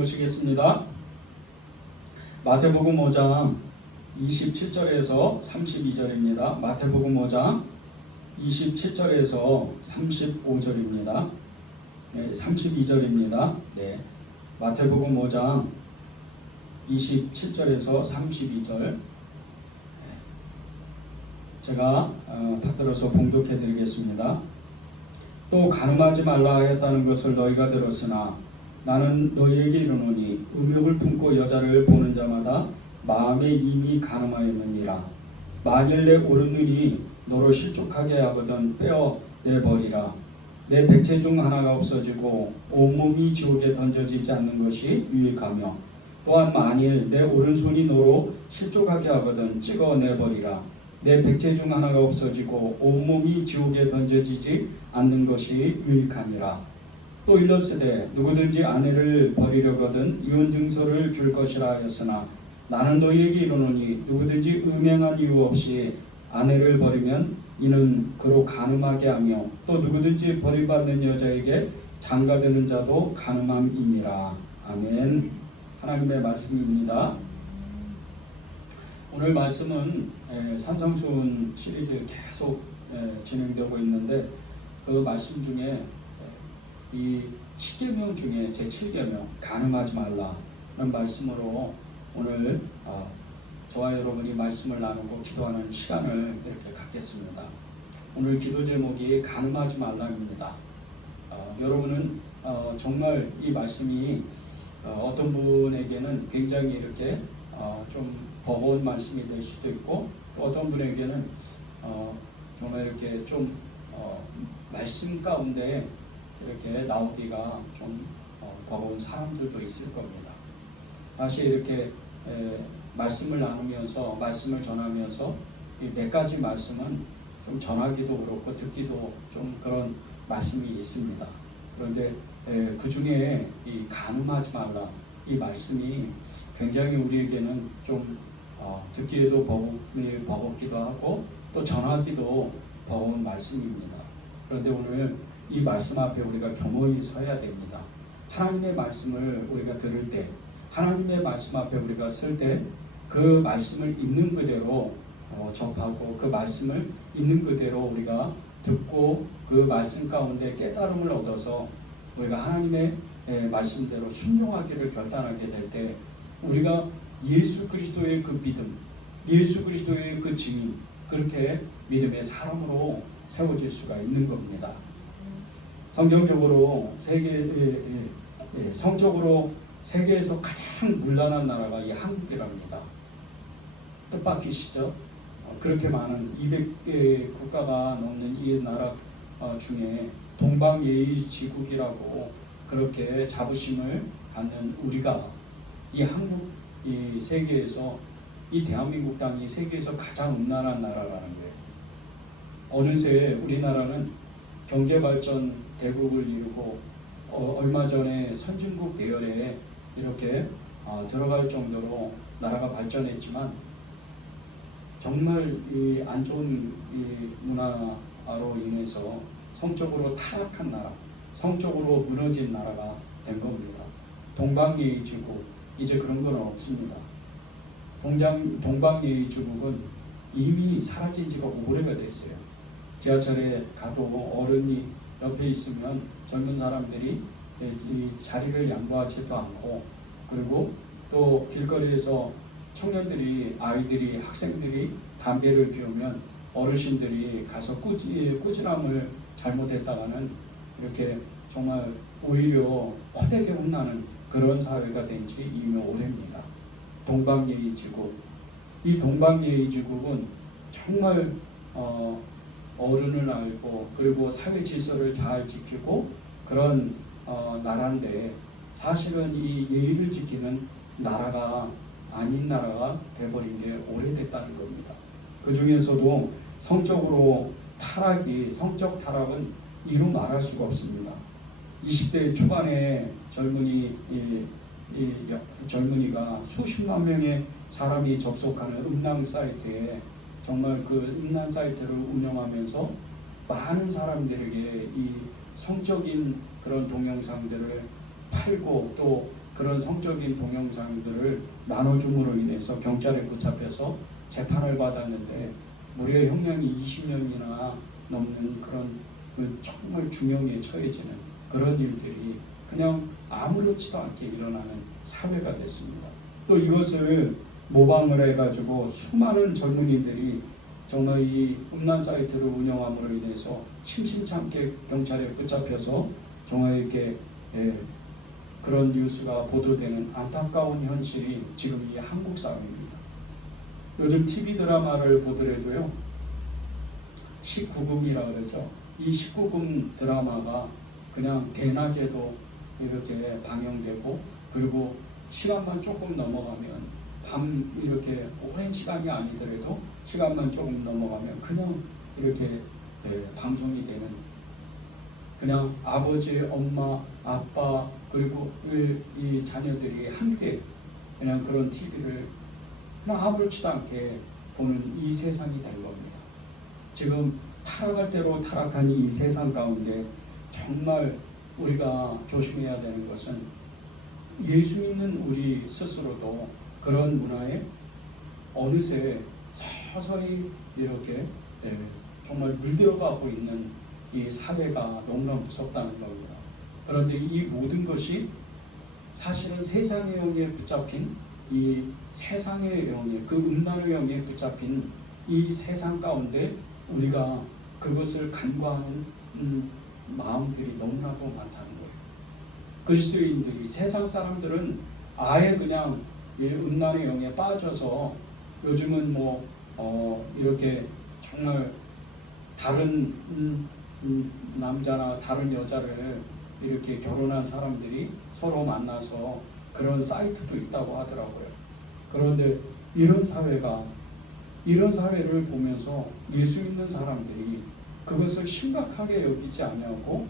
보시겠습니다. 마태복음 5장 27절에서 32절입니다. 마태복음 5장 27절에서 35절입니다. 32절입니다. 네. 마태복음 5장 27절에서 32절 제가 받들어서 봉독해 드리겠습니다. 또 간음하지 말라 하였다는 것을 너희가 들었으나 나는 너희에게 이르노니 음욕을 품고 여자를 보는 자마다 마음에 이미 간음하였느니라. 만일 내 오른눈이 너로 실족하게 하거든 빼어내버리라. 내 백체 중 하나가 없어지고 온몸이 지옥에 던져지지 않는 것이 유익하며 또한 만일 내 오른손이 너로 실족하게 하거든 찍어내버리라. 내 백체 중 하나가 없어지고 온몸이 지옥에 던져지지 않는 것이 유익하니라. 또 일렀으되 누구든지 아내를 버리려거든 이혼 증서를 줄 것이라 하였으나 나는 너희에게 이르노니 누구든지 음행한 이유 없이 아내를 버리면 이는 그로 간음하게 하며 또 누구든지 버림받는 여자에게 장가드는 자도 간음함이니라. 아멘. 하나님의 말씀입니다. 오늘 말씀은 산상수훈 시리즈 계속 진행되고 있는데 그 말씀 중에 이 10계명 중에 제7계명 간음하지 말라는 말씀으로 오늘 저와 여러분이 말씀을 나누고 기도하는 시간을 이렇게 갖겠습니다. 오늘 기도 제목이 간음하지 말라입니다. 여러분은 정말 이 말씀이 어떤 분에게는 굉장히 이렇게 좀 버거운 말씀이 될 수도 있고 또 어떤 분에게는 정말 이렇게 좀 말씀 가운데 이렇게 나오기가 좀 버거운 사람들도 있을 겁니다. 사실 이렇게 말씀을 나누면서 말씀을 전하면서 이 몇 가지 말씀은 좀 전하기도 그렇고 듣기도 좀 그런 말씀이 있습니다. 그런데 그 중에 이 간음하지 말라 이 말씀이 굉장히 우리에게는 좀 듣기에도 버겁기도 하고 또 전하기도 버거운 말씀입니다. 그런데 오늘 이 말씀 앞에 우리가 겸허히 서야 됩니다. 하나님의 말씀을 우리가 들을 때, 하나님의 말씀 앞에 우리가 설 때 그 말씀을 있는 그대로 접하고 그 말씀을 있는 그대로 우리가 듣고 그 말씀 가운데 깨달음을 얻어서 우리가 하나님의 말씀대로 순종하기를 결단하게 될 때 우리가 예수 그리스도의 그 믿음, 예수 그리스도의 그 증인 그렇게 믿음의 사람으로 세워질 수가 있는 겁니다. 성경적으로 성적으로 세계에서 가장 문란한 나라가 이 한국이랍니다. 뜻밖이시죠? 그렇게 많은 200개 국가가 넘는 이 나라 중에 동방예의지국이라고 그렇게 자부심을 갖는 우리가 이 한국 이 세계에서 이 대한민국 땅이 세계에서 가장 음란한 나라라는 거예요. 어느새 우리나라는 경제발전 대국을 이루고 얼마 전에 선진국 대열에 이렇게 들어갈 정도로 나라가 발전했지만 정말 이 안 좋은 이 문화로 인해서 성적으로 타락한 나라, 성적으로 무너진 나라가 된 겁니다. 동방예의지국 이제 그런 건 없습니다. 동방예의지국은 이미 사라진 지가 오래가 됐어요. 지하철에 가도 어른이 옆에 있으면 젊은 사람들이 이 자리를 양보하지도 않고 그리고 또 길거리에서 청년들이 아이들이 학생들이 담배를 피우면 어르신들이 가서 꾸지람을 잘못했다가는 이렇게 정말 오히려 호되게 혼나는 그런 사회가 된 지 이미 오래입니다. 동방예의지국 이 동방예의지국은 정말 어른을 알고 그리고 사회 질서를 잘 지키고 그런 나라인데 사실은 이 예의를 지키는 나라가 아닌 나라가 돼버린 게 오래됐다는 겁니다. 그 중에서도 성적 타락은 이루 말할 수가 없습니다. 20대 초반에 젊은이가 수십만 명의 사람이 접속하는 음란 사이트에 정말 그 음란 사이트를 운영하면서 많은 사람들에게 이 성적인 그런 동영상들을 팔고 또 그런 성적인 동영상들을 나눠줌으로 인해서 경찰에 붙잡혀서 재판을 받았는데 무려 형량이 20년이나 넘는 그런 정말 중형에 처해지는 그런 일들이 그냥 아무렇지도 않게 일어나는 사회가 됐습니다. 또 이것을 모방을 해가지고 수많은 젊은이들이 정말 이 음란 사이트를 운영함으로 인해서 심심찮게 경찰에 붙잡혀서 정말 이렇게 그런 뉴스가 보도되는 안타까운 현실이 지금 이 한국 사회입니다. 요즘 TV 드라마를 보더라도요, 19금이라고 그러죠. 이 19금 드라마가 그냥 대낮에도 이렇게 방영되고, 그리고 시간만 조금 넘어가면 밤 이렇게 오랜 시간이 아니더라도 시간만 조금 넘어가면 그냥 이렇게 방송이 되는, 그냥 아버지, 엄마, 아빠 그리고 이 자녀들이 함께 그냥 그런 TV를 그냥 아무렇지도 않게 보는 이 세상이 된 겁니다. 지금 타락할 대로 타락한 이 세상 가운데 정말 우리가 조심해야 되는 것은 예수 믿는 우리 스스로도 그런 문화에 어느새 서서히 이렇게 정말 물들어가고 있는 이 사회가 너무나 무섭다는 겁니다. 그런데 이 모든 것이 사실은 세상의 영에 붙잡힌 이 세상의 영에, 그 음란의 영에 붙잡힌 이 세상 가운데 우리가 그것을 간과하는 마음들이 너무나도 많다는 거예요. 그리스도인들이, 세상 사람들은 아예 그냥 이 음란의 영에 빠져서 요즘은 이렇게 정말 다른 남자나 다른 여자를 이렇게 결혼한 사람들이 서로 만나서 그런 사이트도 있다고 하더라고요. 그런데 이런 사회를 보면서 예수 믿는 사람들이 그것을 심각하게 여기지 아니하고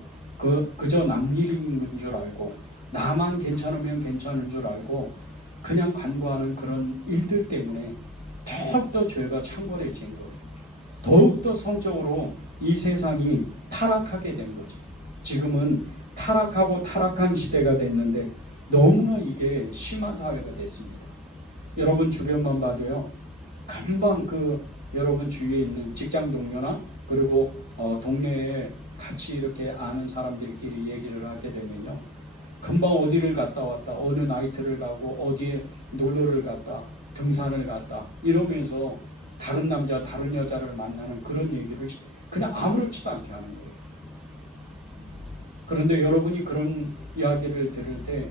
그저 남일인 줄 알고, 나만 괜찮으면 괜찮은 줄 알고 그냥 간과하는 그런 일들 때문에 더욱더 죄가 창궐해진 거예요. 더욱더 성적으로 이 세상이 타락하게 된 거죠. 지금은 타락하고 타락한 시대가 됐는데 너무나 이게 심한 사회가 됐습니다. 여러분 주변만 봐도요, 금방 여러분 주위에 있는 직장 동료나 그리고 동네에 같이 이렇게 아는 사람들끼리 얘기를 하게 되면요, 금방 어디를 갔다 왔다, 어느 나이트를 가고 어디에 놀러를 갔다, 등산을 갔다 이러면서 다른 남자 다른 여자를 만나는 그런 얘기를 그냥 아무렇지도 않게 하는 거예요. 그런데 여러분이 그런 이야기를 들을 때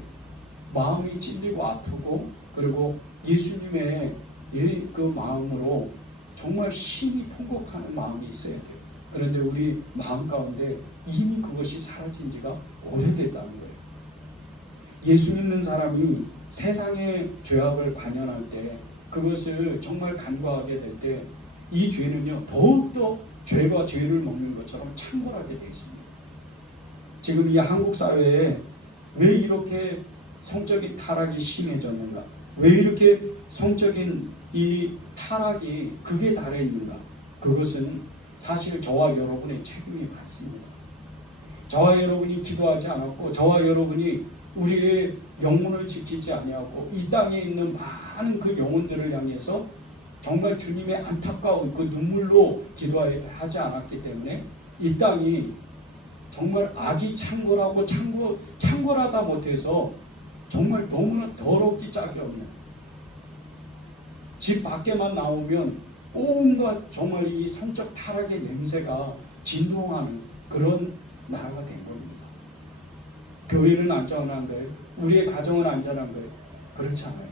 마음이 찔리고 아프고, 그리고 예수님의 그 마음으로 정말 심히 통곡하는 마음이 있어야 돼요. 그런데 우리 마음 가운데 이미 그것이 사라진 지가 오래됐다는 거예요. 예수 믿는 사람이 세상의 죄악을 관연할 때, 그것을 정말 간과하게 될 때 이 죄는요 더욱더 죄가 죄를 먹는 것처럼 창궐하게 되어 있습니다. 지금 이 한국 사회에 왜 이렇게 성적인 타락이 심해졌는가? 왜 이렇게 성적인 이 타락이 극에 달해 있는가? 그것은 사실 저와 여러분의 책임이 많습니다. 저와 여러분이 기도하지 않았고, 저와 여러분이 우리의 영혼을 지키지 아니하고 이 땅에 있는 많은 그 영혼들을 향해서 정말 주님의 안타까운 그 눈물로 기도하지 않았기 때문에 이 땅이 정말 악이 창궐하고 창궐하다 못해서 정말 너무나 더럽기 짝이 없는, 집 밖에만 나오면 온갖 정말 이 성적 타락의 냄새가 진동하는 그런 나라가 된 겁니다. 교회는 안전한가요? 우리의 가정은 안전한가요? 그렇지 않아요.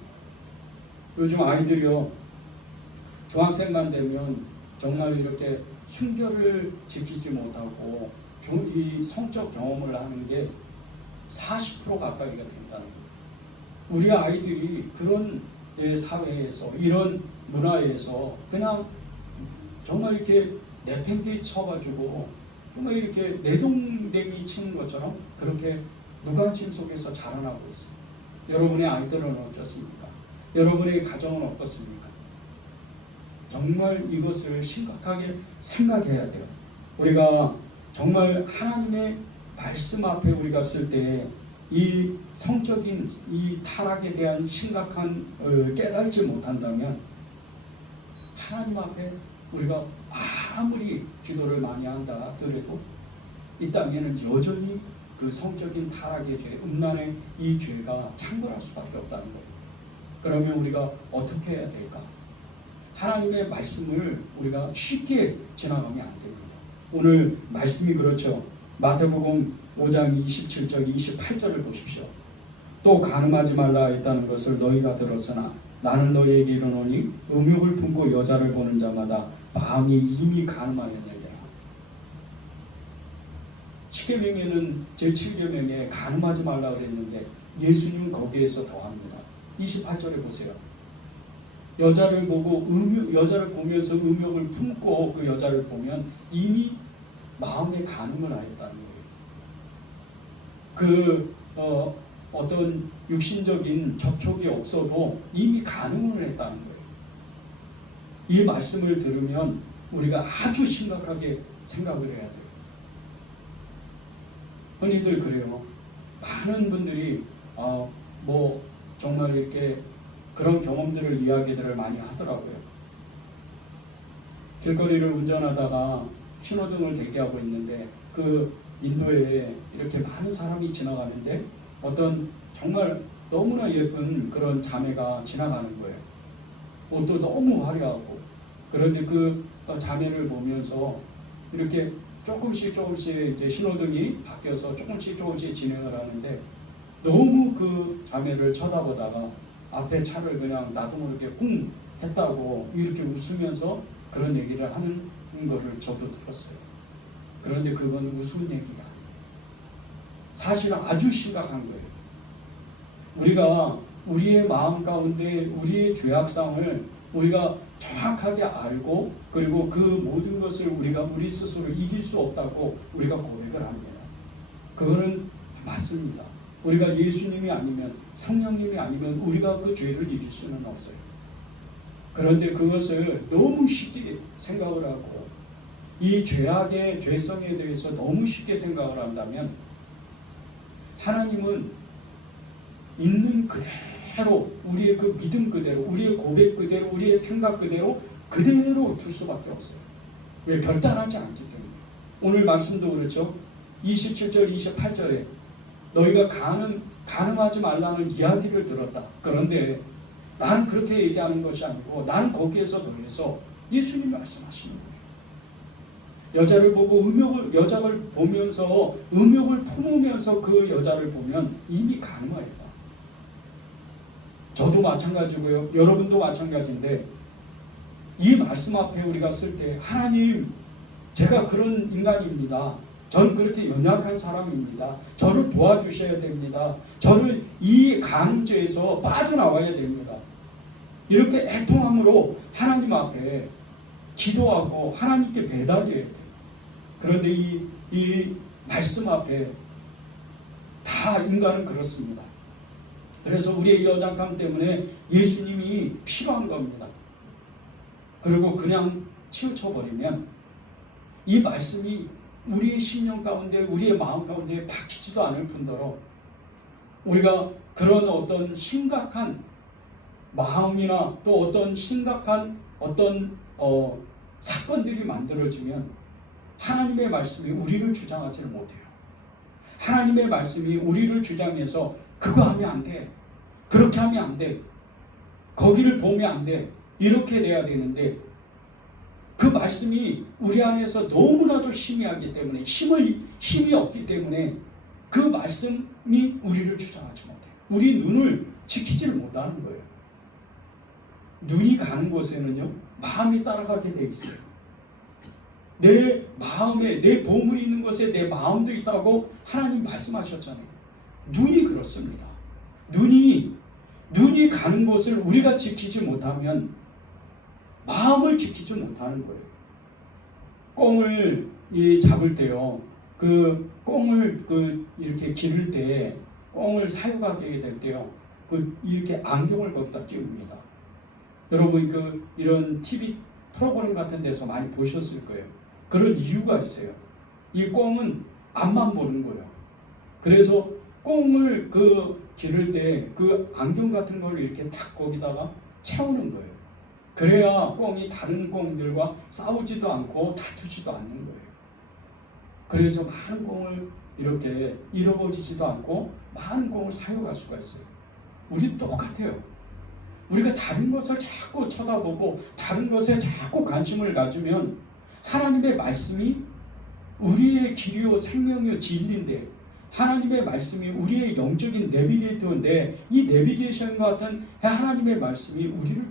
요즘 아이들이요, 중학생만 되면 정말 이렇게 순결을 지키지 못하고 이 성적 경험을 하는 게 40% 가까이가 된다는 거예요. 우리 아이들이 그런 사회에서, 이런 문화에서 그냥 정말 이렇게 내팽개 쳐가지고 정말 이렇게 내동댕이 치는 것처럼 그렇게 무관심 속에서 자라나고 있어요. 여러분의 아이들은 어떻습니까? 여러분의 가정은 어떻습니까? 정말 이것을 심각하게 생각해야 돼요. 우리가 정말 하나님의 말씀 앞에 우리가 쓸 때 이 성적인 이 타락에 대한 심각한 깨달지 못한다면 하나님 앞에 우리가 아무리 기도를 많이 한다 하더라도 이 땅에는 여전히 그 성적인 타락의 죄, 음란의 이 죄가 창궐할 수밖에 없다는 거예요. 그러면 우리가 어떻게 해야 될까? 하나님의 말씀을 우리가 쉽게 지나가면 안 됩니다. 오늘 말씀이 그렇죠. 마태복음 5장 27절 28절을 보십시오. 또 간음하지 말라 했다는 것을 너희가 들었으나 나는 너희에게 이르노니 음욕을 품고 여자를 보는 자마다 마음이 이미 간음하였느니라. 10계명에는 제7계명에 간음하지 말라 그랬는데 예수님은 거기에서 더합니다. 28절에 보세요. 여자를 보면서 음욕을 품고 그 여자를 보면 이미 마음에 간음을 하였다는 거예요. 어떤 육신적인 접촉이 없어도 이미 간음을 했다는 거예요. 이 말씀을 들으면 우리가 아주 심각하게 생각을 해야 돼요. 흔히들 그래요. 많은 분들이 정말 이렇게 그런 경험들을 이야기들을 많이 하더라고요. 길거리를 운전하다가 신호등을 대기하고 있는데 그 인도에 이렇게 많은 사람이 지나가는데 어떤 정말 너무나 예쁜 그런 자매가 지나가는 거예요. 옷도 너무 화려하고. 그런데 그 자매를 보면서 이렇게 조금씩 이제 신호등이 바뀌어서 조금씩 진행을 하는데 너무 그 자매를 쳐다보다가 앞에 차를 그냥 나도 모르게 꿍 했다고 이렇게 웃으면서 그런 얘기를 하는 거를 저도 들었어요. 그런데 그건 우스운 얘기가 아니에요. 사실은 아주 심각한 거예요. 우리가 우리의 마음 가운데 우리의 죄악상을 우리가 정확하게 알고 그리고 그 모든 것을 우리 스스로 이길 수 없다고 우리가 고백을 합니다. 그거는 맞습니다. 우리가 예수님이 아니면 성령님이 아니면 우리가 그 죄를 이길 수는 없어요. 그런데 그것을 너무 쉽게 생각을 하고 이 죄악의 죄성에 대해서 너무 쉽게 생각을 한다면 하나님은 있는 그대로 우리의 그 믿음 그대로 우리의 고백 그대로 우리의 생각 그대로 둘 수밖에 없어요. 왜? 결단하지 않기 때문에. 오늘 말씀도 그렇죠. 27절 28절에 너희가 간음하지 말라는 이야기를 들었다. 그런데 나는 그렇게 얘기하는 것이 아니고 나는 거기에서 더해서 예수님이 말씀하시는 거예요. 여자를 보면서 음욕을 품으면서 그 여자를 보면 이미 간음하였다. 저도 마찬가지고요. 여러분도 마찬가지인데 이 말씀 앞에 우리가 쓸 때 하나님 제가 그런 인간입니다. 저는 그렇게 연약한 사람입니다. 저를 도와주셔야 됩니다. 저는 이 간음죄에서 빠져나와야 됩니다. 이렇게 애통함으로 하나님 앞에 기도하고 하나님께 매달려야 돼요. 그런데 이 말씀 앞에 다 인간은 그렇습니다. 그래서 우리의 연약함 때문에 예수님이 필요한 겁니다. 그리고 그냥 치우쳐버리면 이 말씀이 우리의 심령 가운데 우리의 마음 가운데 박히지도 않을 뿐더러 우리가 그런 어떤 심각한 마음이나 또 어떤 심각한 사건들이 만들어지면 하나님의 말씀이 우리를 주장하지를 못해요. 하나님의 말씀이 우리를 주장해서 그거 하면 안 돼. 그렇게 하면 안 돼. 거기를 보면 안 돼. 이렇게 돼야 되는데 그 말씀이 우리 안에서 너무나도 희미하기 때문에 힘이 없기 때문에 그 말씀이 우리를 주장하지 못해요. 우리 눈을 지키지를 못하는 거예요. 눈이 가는 곳에는요 마음이 따라가게 돼 있어요. 내 마음에 내 보물이 있는 곳에 내 마음도 있다고 하나님 말씀하셨잖아요. 눈이 그렇습니다. 눈이 가는 곳을 우리가 지키지 못하면 마음을 지키지 못하는 거예요. 꽁을 잡을 때요, 그 꽁을 이렇게 기를 때, 꽁을 사육하게 될 때요, 이렇게 안경을 거기다 끼웁니다. 여러분 이런 TV 프로그램 같은 데서 많이 보셨을 거예요. 그런 이유가 있어요. 이 꽁은 앞만 보는 거예요. 그래서 꽁을 기를 때 그 안경 같은 걸 이렇게 탁 거기다가 채우는 거예요. 그래야 꽁이 다른 꽁들과 싸우지도 않고 다투지도 않는 거예요. 그래서 많은 꽁을 이렇게 잃어버리지도 않고 많은 꽁을 사용할 수가 있어요. 우리 똑같아요. 우리가 다른 것을 자꾸 쳐다보고 다른 것에 자꾸 관심을 가지면 하나님의 말씀이 우리의 길이요 생명이요 진리인데, 하나님의 말씀이 우리의 영적인 내비게이터인데, 이 내비게이션 같은 하나님의 말씀이 우리를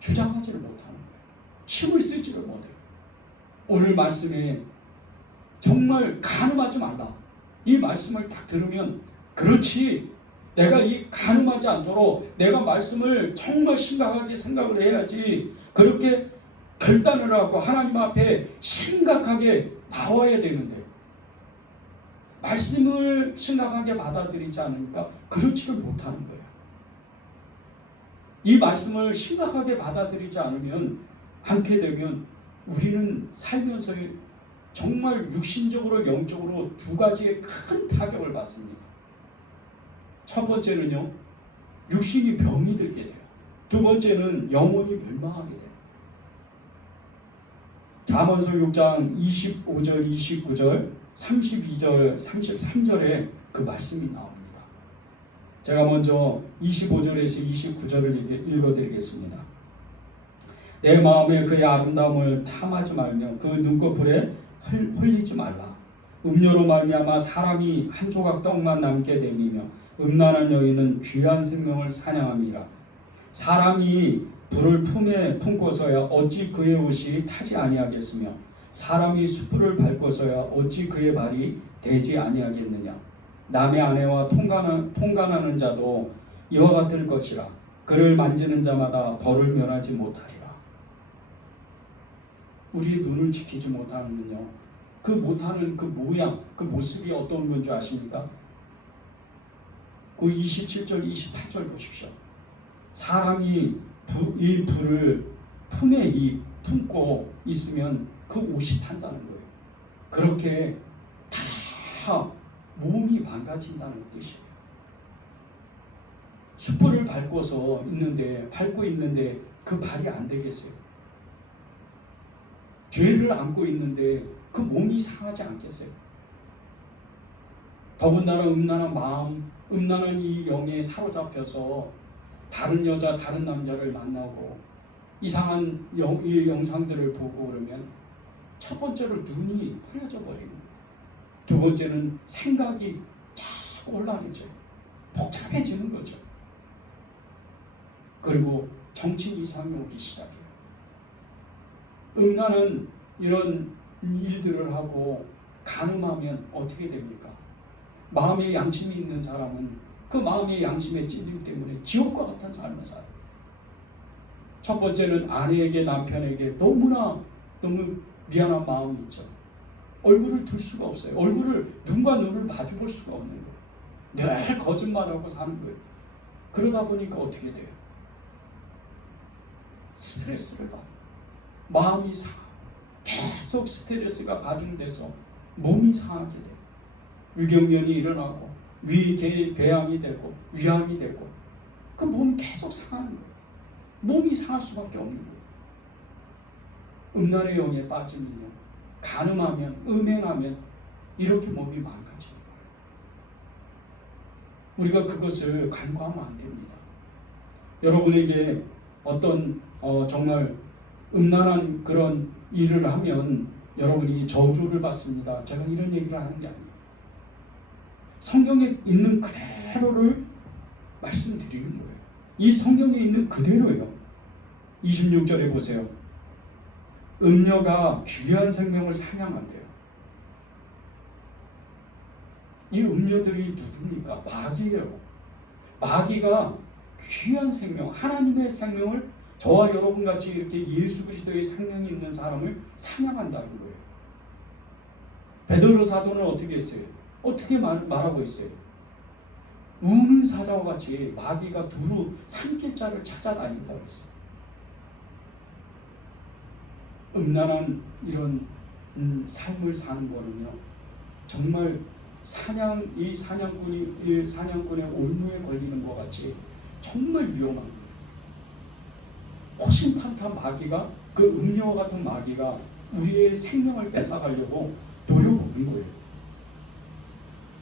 주장하지를 못하는 거예요. 힘을 쓰지를 못해요. 오늘 말씀에 정말 간음하지 말라, 이 말씀을 딱 들으면, 그렇지, 내가 이 간음하지 않도록 내가 말씀을 정말 심각하게 생각을 해야지, 그렇게 결단을 하고 하나님 앞에 심각하게 나와야 되는데, 말씀을 심각하게 받아들이지 않으니까 그렇지를 못하는 거예요. 이 말씀을 심각하게 받아들이지 않게 되면 우리는 살면서 정말 육신적으로 영적으로 두 가지의 큰 타격을 받습니다. 첫 번째는요, 육신이 병이 들게 돼요. 두 번째는 영혼이 멸망하게 돼요. 잠언서 6장 25절, 29절, 32절, 33절에 그 말씀이 나옵니다. 제가 먼저 25절에서 29절을 읽어드리겠습니다. 내 마음에 그의 아름다움을 탐하지 말며 그 눈꺼풀에 홀리지 말라. 음료로 말미암아 사람이 한 조각 떡만 남게 됨이며 음란한 여인은 귀한 생명을 사냥함이라. 사람이 불을 품에 품고서야 어찌 그의 옷이 타지 아니하겠으며 사람이 숯불을 밟고서야 어찌 그의 발이 되지 아니하겠느냐. 남의 아내와 통간하는 자도 이와 같을 것이라. 그를 만지는 자마다 벌을 면하지 못하리라. 우리의 눈을 지키지 못하면요, 그 못하는 그 모양, 그 모습이 어떤 건지 아십니까? 그 27절, 28절 보십시오. 사람이 이 불을 품에 품고 있으면 그 옷이 탄다는 거예요. 그렇게 다 몸이 망가진다는 뜻이에요. 숯불을 밟고 있는데 그 발이 안 되겠어요. 죄를 안고 있는데 그 몸이 상하지 않겠어요. 더군다나 음란한 마음, 음란한 이 영에 사로잡혀서 다른 여자, 다른 남자를 만나고 이상한 이 영상들을 보고 그러면 첫 번째로 눈이 흐려져 버리는 거예요. 두 번째는 생각이 자꾸 혼란해져요. 복잡해지는 거죠. 그리고 정신 이상이 오기 시작해요. 음란한 이런 일들을 하고 간음하면 어떻게 됩니까? 마음의 양심이 있는 사람은 그 마음의 양심에 찔림 때문에 지옥과 같은 삶을 살아요. 첫 번째는 아내에게, 남편에게 너무 미안한 마음이 있죠. 얼굴을 들 수가 없어요. 눈과 눈을 마주 볼 수가 없는 거예요. 늘 거짓말하고 사는 거예요. 그러다 보니까 어떻게 돼요? 스트레스를 받아요. 마음이 상하고 계속 스트레스가 가중돼서 몸이 상하게 돼요. 위경련이 일어나고 배양이 되고 위암이 되고 그 몸이 계속 상하는 거예요. 몸이 상할 수밖에 없는 거예요. 음란의 영에 빠지면요, 간음하면, 음행하면 이렇게 몸이 망가지는 거예요. 우리가 그것을 간과하면 안 됩니다. 여러분에게 어떤 정말 음란한 그런 일을 하면 여러분이 저주를 받습니다. 제가 이런 얘기를 하는 게 아니에요. 성경에 있는 그대로를 말씀드리는 거예요. 이 성경에 있는 그대로예요. 26절에 보세요. 음녀가 귀한 생명을 사냥한대요. 이 음녀들이 누굽니까? 마귀예요. 마귀가 귀한 생명, 하나님의 생명을, 저와 여러분같이 이렇게 예수 그리스도의 생명이 있는 사람을 사냥한다는 거예요. 베드로 사도는 어떻게 했어요? 어떻게 말하고 있어요? 우는 사자와 같이 마귀가 두루 삼킬 자를 찾아다닌다고 했어요. 음란한 이런 삶을 사는 거는요, 정말 이 사냥꾼의 올무에 걸리는 것 같이 정말 위험한 거예요. 호신탄탄 마귀가, 그 음료와 같은 마귀가 우리의 생명을 뺏어가려고 노려보는 거예요.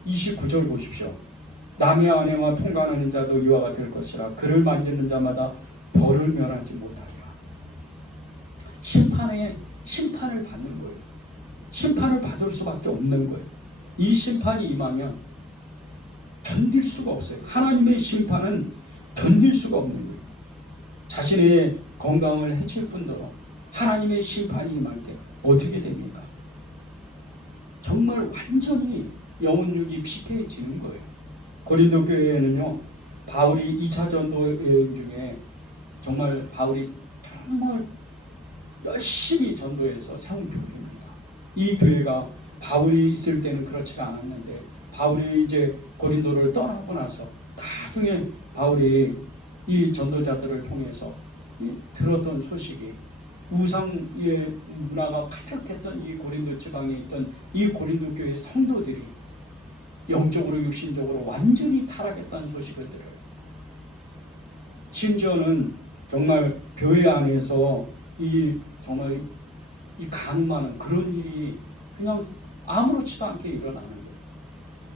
29절 보십시오. 남의 아내와 통관하는 자도 이와 같을 것이라. 그를 만지는 자마다 벌을 면하지 못하리라. 심판을 받는 거예요. 심판을 받을 수밖에 없는 거예요. 이 심판이 임하면 견딜 수가 없어요. 하나님의 심판은 견딜 수가 없는 거예요. 자신의 건강을 해칠 뿐더러 하나님의 심판이 임할 때 어떻게 됩니까? 정말 완전히 영혼육이 피폐해지는 거예요. 고린도 교회에는요, 바울이 2차 전도 여행 중에 정말 바울이 정말 열심히 전도해서 세운 교회입니다. 이 교회가 바울이 있을 때는 그렇지가 않았는데, 바울이 이제 고린도를 떠나고 나서 나중에 바울이 이 전도자들을 통해서 들었던 소식이, 우상의 문화가 가득했던 이 고린도 지방에 있던 이 고린도 교회 성도들이 영적으로 육신적으로 완전히 타락했다는 소식을 들어요. 심지어는 정말 교회 안에서 정말 이 간음하는 그런 일이 그냥 아무렇지도 않게 일어나는 거예요.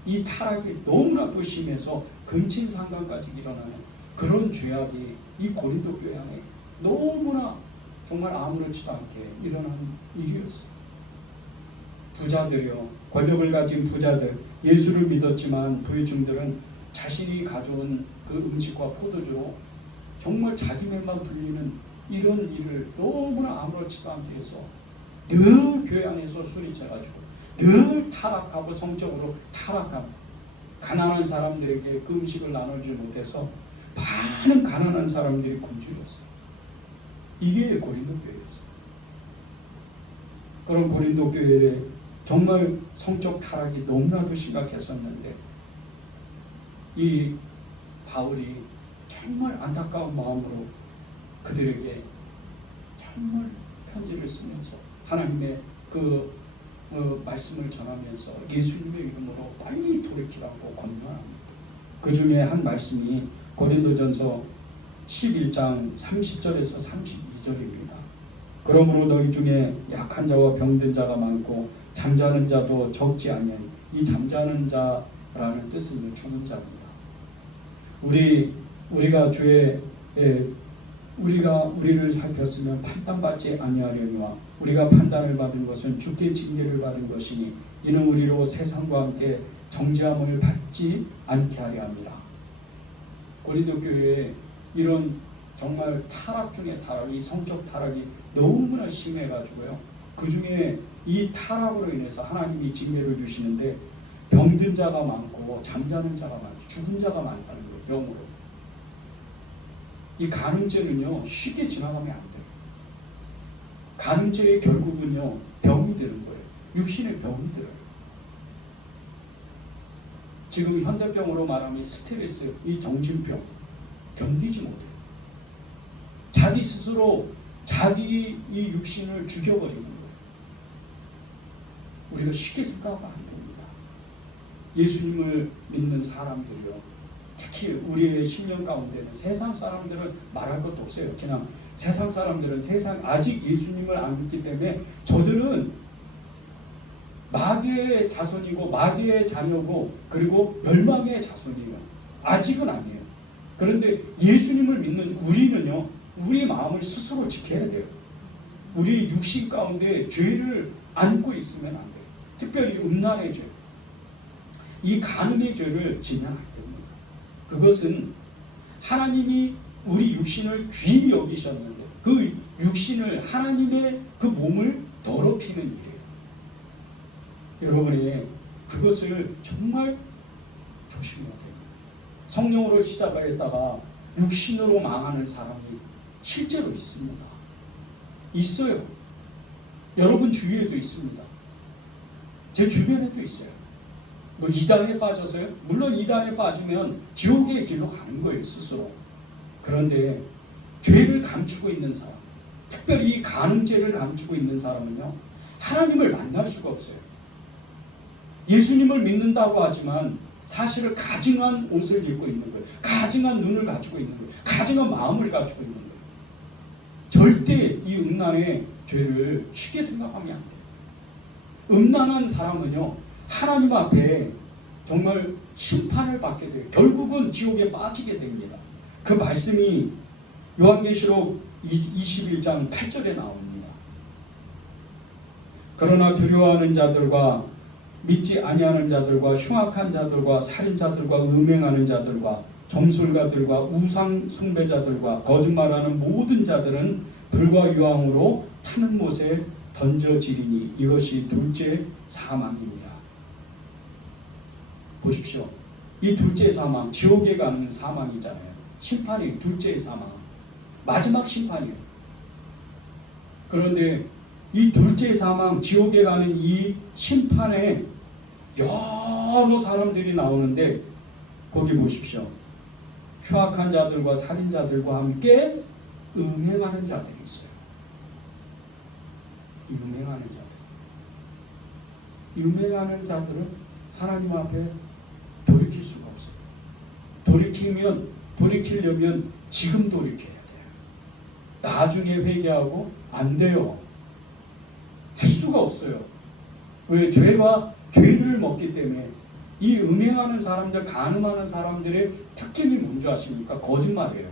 이 타락이 너무나도 심해서 근친상간까지 일어나는 그런 죄악이 이 고린도 교회 안에 너무나 정말 아무렇지도 않게 일어나는 일이었어요. 부자들이요, 권력을 가진 부자들, 예수를 믿었지만 부유층들은 자신이 가져온 그 음식과 포도주로 정말 자기네만 불리는 이런 일을 너무나 아무렇지도 않게 해서 늘 교회 안에서 소리쳐가지고 늘 타락하고 성적으로 타락하고, 가난한 사람들에게 그 음식을 나눠주지 못해서 많은 가난한 사람들이 굶주렸어요. 이게 고린도 교회였어요. 그런 고린도 교회에 정말 성적 타락이 너무나도 심각했었는데, 이 바울이 정말 안타까운 마음으로 그들에게 정말 편지를 쓰면서 하나님의 그 말씀을 전하면서 예수님의 이름으로 빨리 돌이키라고 권면합니다. 그 중에 한 말씀이 고린도전서 11장 30절에서 32절입니다. 그러므로 너희 중에 약한 자와 병든 자가 많고 잠자는 자도 적지 아니하니, 이 잠자는 자라는 뜻은 죽은 자입니다. 우리가 우리를 살폈으면 판단받지 아니하려니와 우리가 판단을 받은 것은 주께 징계를 받은 것이니, 이는 우리로 세상과 함께 정죄함을 받지 않게 하려 함이라. 고린도 교회에 이런 정말 타락 중에 타락, 이 성적 타락이 너무나 심해가지고요, 그 중에 이 타락으로 인해서 하나님이 징계를 주시는데, 병든 자가 많고 잠자는 자가 많고 죽은 자가 많다는 거예요. 병으로. 이 간음죄는요, 쉽게 지나가면 안 돼요. 간음죄의 결국은요, 병이 되는 거예요. 육신의 병이 들어요. 지금 현대병으로 말하면 스트레스, 이 정신병 견디지 못해요. 자기 스스로 자기 이 육신을 죽여버리는 거예요. 우리가 쉽게 생각하면 안 됩니다. 예수님을 믿는 사람들이요, 특히 우리의 심령 가운데는 세상 사람들은 말할 것도 없어요. 그냥 세상 사람들은 아직 예수님을 안 믿기 때문에 저들은 마귀의 자손이고 마귀의 자녀고 그리고 멸망의 자손이에요. 아직은 아니에요. 그런데 예수님을 믿는 우리는요, 우리 마음을 스스로 지켜야 돼요. 우리 육신 가운데 죄를 안고 있으면 안 돼요. 특별히 음란의 죄, 이 간음의 죄를 지면 안 됩니다. 그것은 하나님이 우리 육신을 귀히 여기셨는데 그 육신을, 하나님의 그 몸을 더럽히는 일이에요. 여러분이 그것을 정말 조심해야 됩니다. 성령으로 시작하였다가 육신으로 망하는 사람이 실제로 있습니다. 있어요. 여러분 주위에도 있습니다. 제 주변에도 있어요. 뭐 이단에 빠져서요? 물론 이단에 빠지면 지옥의 길로 가는 거예요, 스스로. 그런데 죄를 감추고 있는 사람, 특별히 이 간음죄를 감추고 있는 사람은요, 하나님을 만날 수가 없어요. 예수님을 믿는다고 하지만 사실은 가증한 옷을 입고 있는 거예요. 가증한 눈을 가지고 있는 거예요. 가증한 마음을 가지고 있는 거예요. 절대 이 음란의 죄를 쉽게 생각하면 안 돼요. 음란한 사람은요, 하나님 앞에 정말 심판을 받게 돼요. 결국은 지옥에 빠지게 됩니다. 그 말씀이 요한계시록 21장 8절에 나옵니다. 그러나 두려워하는 자들과 믿지 아니하는 자들과 흉악한 자들과 살인자들과 음행하는 자들과 점술가들과 우상 숭배자들과 거짓말하는 모든 자들은 불과 유황으로 타는 못에 던져지리니 이것이 둘째 사망입니다. 보십시오. 이 둘째 사망, 지옥에 가는 사망이잖아요. 심판이 둘째 사망, 마지막 심판이에요. 그런데 이 둘째 사망, 지옥에 가는 이 심판에 여러 사람들이 나오는데 거기 보십시오. 흉악한 자들과 살인자들과 함께 음행하는 자들이 있어요. 음행하는 자들. 음행하는 자들은 하나님 앞에 돌이킬 수가 없어요. 돌이키려면 지금 돌이켜야 돼요. 나중에 회개하고 안 돼요. 할 수가 없어요. 왜? 죄를 먹기 때문에. 이 음행하는 사람들, 간음하는 사람들의 특징이 뭔지 아십니까? 거짓말이에요.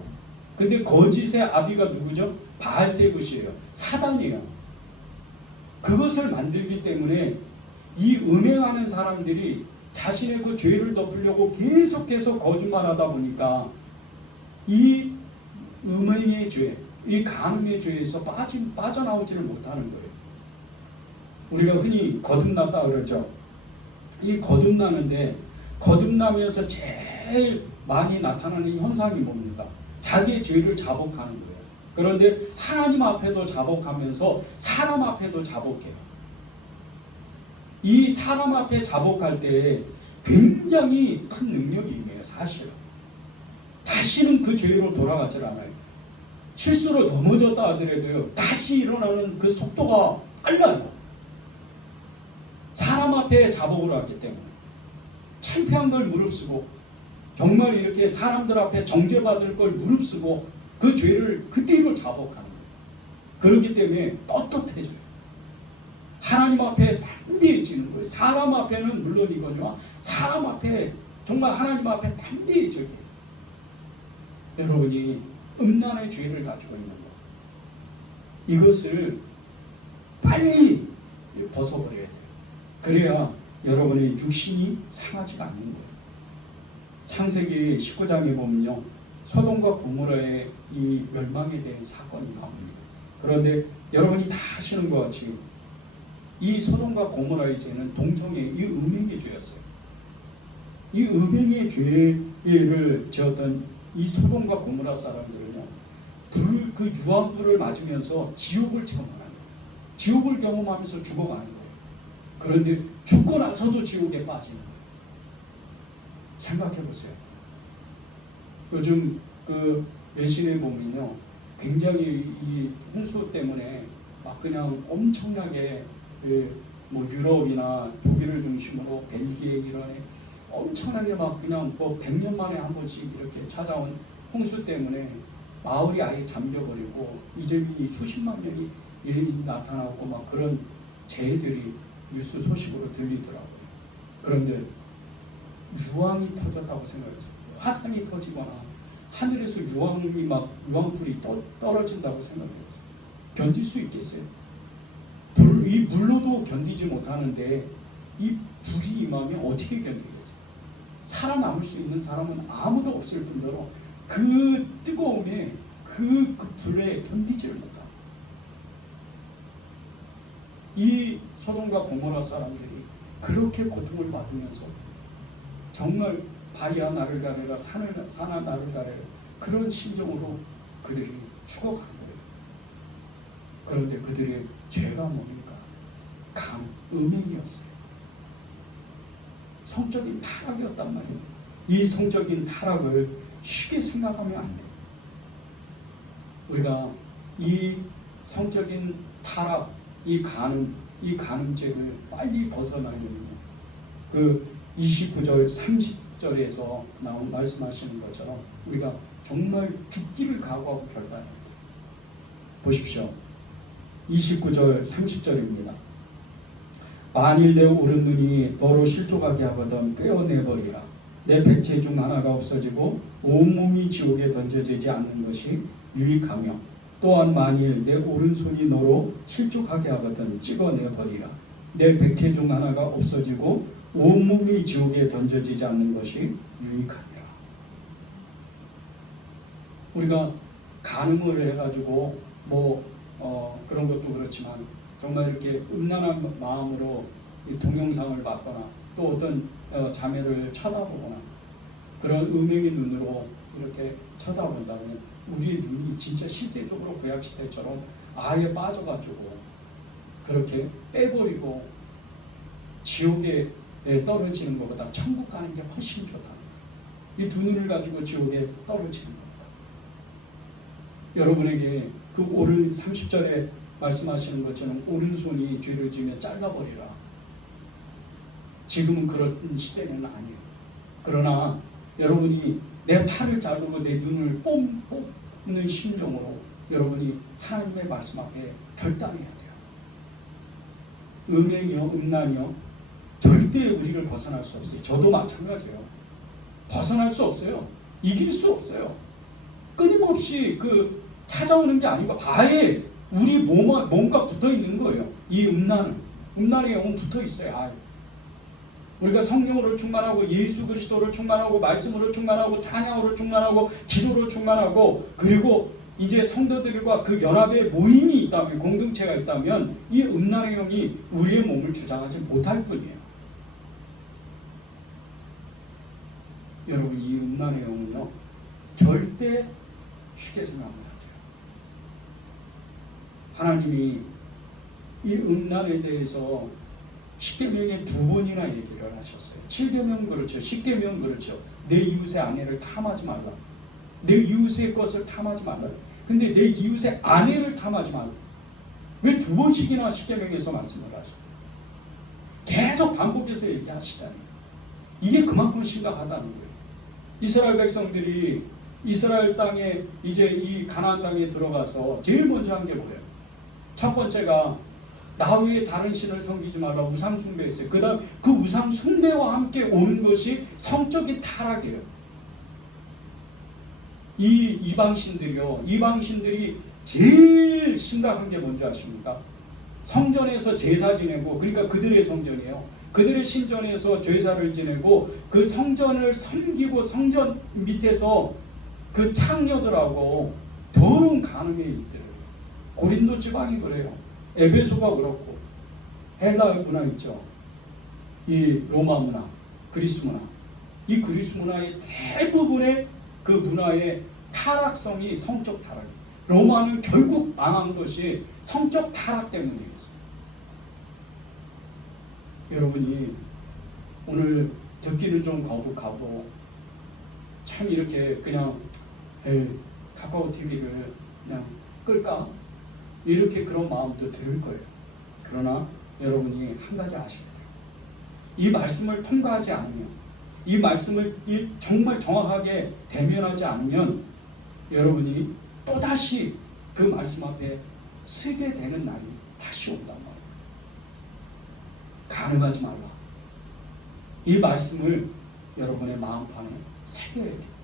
근데 거짓의 아비가 누구죠? 바알세봇이에요. 사단이에요. 그것을 만들기 때문에 이 음행하는 사람들이 자신의 그 죄를 덮으려고 계속해서 거짓말하다 보니까 이 음행의 죄, 이 간음의 죄에서 빠져나오지를 못하는 거예요. 우리가 흔히 거듭났다 그러죠. 이 거듭나는데 거듭나면서 제일 많이 나타나는 현상이 뭡니까? 자기의 죄를 자복하는 거예요. 그런데 하나님 앞에도 자복하면서 사람 앞에도 자복해요. 이 사람 앞에 자복할 때 굉장히 큰 능력이 있네요. 사실은. 다시는 그 죄로 돌아가질 않아요. 실수로 넘어졌다 하더라도요, 다시 일어나는 그 속도가 빨라요. 사람 앞에 자복을 하기 때문에. 창피한 걸 무릅쓰고, 정말 이렇게 사람들 앞에 정죄받을 걸 무릅쓰고 그 죄를 그대로 자복하는 거예요. 그렇기 때문에 떳떳해져요. 하나님 앞에 담대해지는 거예요. 사람 앞에는 물론이거니와 사람 앞에, 정말 하나님 앞에 담대해져요. 여러분이 음란의 죄를 가지고 있는 거, 이것을 빨리 벗어버려야 돼요. 그래야 여러분의 육신이 상하지가 않는 거예요. 창세기 19장에 보면요, 소돔과 고모라의 이 멸망에 대한 사건이 나옵니다. 그런데 여러분이 다 아시는 것 같이 이 소돔과 고모라의 죄는 동성애, 이 음행의 죄였어요. 이 음행의 죄를 지었던 이 소돔과 고모라 사람들은요, 그 유황불을 맞으면서 지옥을 체험하는 거예요. 지옥을 경험하면서 죽어가는 거예요. 그런데 죽고 나서도 지옥에 빠지는 거예요. 생각해 보세요. 요즘 그 외신에 보면요, 굉장히 이 홍수 때문에 막 그냥 엄청나게 뭐 유럽이나 독일을 중심으로 벨기에 이런 엄청나게 막 그냥 뭐 100년 만에 한 번씩 이렇게 찾아온 홍수 때문에 마을이 아예 잠겨버리고 이재민이 수십만 명이 나타나고 막 그런 재해들이 뉴스 소식으로 들리더라고요. 그런데 유황이 터졌다고 생각했어요. 화산이 터지거나 하늘에서 유황불이 떨어진다고 생각해요. 견딜 수 있겠어요? 이 물로도 견디지 못하는데 이 불이 임하면 어떻게 견디겠어요? 살아남을 수 있는 사람은 아무도 없을 뿐더러 그 뜨거움에 그 불에 견디지를 못합니다. 이 소돔과 고모라 사람들이 그렇게 고통을 받으면서 정말 바리야 나를 가래라, 산아 나를 가래라, 그런 심정으로 그들이 죽어간 거예요. 그런데 그들의 죄가 뭡니까? 음행이었어요. 성적인 타락이었단 말이에요. 이 성적인 타락을 쉽게 생각하면 안 돼요. 우리가 이 성적인 타락, 이 간음죄를 빨리 벗어나려면 그 29절 30절에서 나온 말씀하시는 것처럼 우리가 정말 죽기를 각오하고 결단합니다. 보십시오. 29절 30절입니다. 만일 내 오른눈이 너로 실족하게 하거든 빼어내버리라. 내 백체 중 하나가 없어지고 온몸이 지옥에 던져지지 않는 것이 유익하며 또한 만일 내 오른손이 너로 실족하게 하거든 찍어내버리라. 내 백체 중 하나가 없어지고 온몸이 지옥에 던져지지 않는 것이 유익하니라. 우리가 간음을 해가지고 그런 것도 그렇지만 정말 이렇게 음란한 마음으로 이 동영상을 봤거나 또 어떤 자매를 쳐다보거나 그런 음행의 눈으로 이렇게 쳐다본다면 우리의 눈이 진짜 실제적으로 구약시대처럼 아예 빠져가지고 그렇게 빼버리고 지옥에 떨어지는 것보다 천국 가는 게 훨씬 좋다. 이 두 눈을 가지고 지옥에 떨어지는 겁니다. 여러분에게 그 오른 30절에 말씀하시는 것처럼 오른손이 죄를 지으면 잘라버리라. 지금은 그런 시대는 아니에요. 그러나 여러분이 내 팔을 자르고 내 눈을 뽑는 심정으로 여러분이 하나님의 말씀 앞에 결단해야 돼요. 음행이요, 음란이요, 절대 우리를 벗어날 수 없어요. 저도 마찬가지예요. 벗어날 수 없어요. 이길 수 없어요. 끊임없이 찾아오는 게 아니고 아예 우리 몸과 붙어 있는 거예요. 이 음란의 영은 붙어 있어요. 아예. 우리가 성령으로 충만하고 예수 그리스도로 충만하고 말씀으로 충만하고 찬양으로 충만하고 기도로 충만하고 그리고 이제 성도들과 그 연합의 모임이 있다면 공동체가 있다면 이 음란의 영이 우리의 몸을 주장하지 못할 뿐이에요. 여러분 이 음란의 영은요 절대 쉽게 생각하면 안 돼요. 하나님이 이 음란에 대해서 10계명에 2번이나 얘기를 하셨어요. 7계명 그렇죠. 10계명 그렇죠. 내 이웃의 아내를 탐하지 말라. 내 이웃의 것을 탐하지 말라. 근데 내 이웃의 아내를 탐하지 말라. 왜 2번씩이나 10계명에서 말씀을 하셔요? 계속 반복해서 얘기하시잖아요. 이게 그만큼 심각하다는 거예요. 이스라엘 백성들이 이스라엘 땅에 이제 이 가나안 땅에 들어가서 제일 먼저 한 게 뭐예요? 첫 번째가 나 외에 다른 신을 섬기지 말라 우상 숭배했어요. 그 다음 그 우상 숭배와 함께 오는 것이 성적인 타락이에요. 이 이방신들이 제일 심각한 게 뭔지 아십니까? 성전에서 제사 지내고 그러니까 그들의 성전이에요. 그들의 신전에서 제사를 지내고 그 성전을 섬기고 성전 밑에서 그 창녀들하고 더러운 간음에 있더래요. 고린도 지방이 그래요. 에베소가 그렇고 헬라 문화 있죠. 이 로마 문화, 그리스 문화. 이 그리스 문화의 대부분의 그 문화의 타락성이 성적 타락이에요. 로마는 결국 망한 것이 성적 타락 때문이었어요. 여러분이 오늘 듣기는 좀 거북하고 참 이렇게 그냥 카카오 TV를 그냥 끌까? 이렇게 그런 마음도 들 거예요. 그러나 여러분이 한 가지 아셔야 돼요. 이 말씀을 통과하지 않으면, 이 말씀을 정말 정확하게 대면하지 않으면 여러분이 또다시 그 말씀 앞에 서게 되는 날이 다시 온단 말이에요. 간음하지 말라. 이 말씀을 여러분의 마음판에 새겨야 돼요.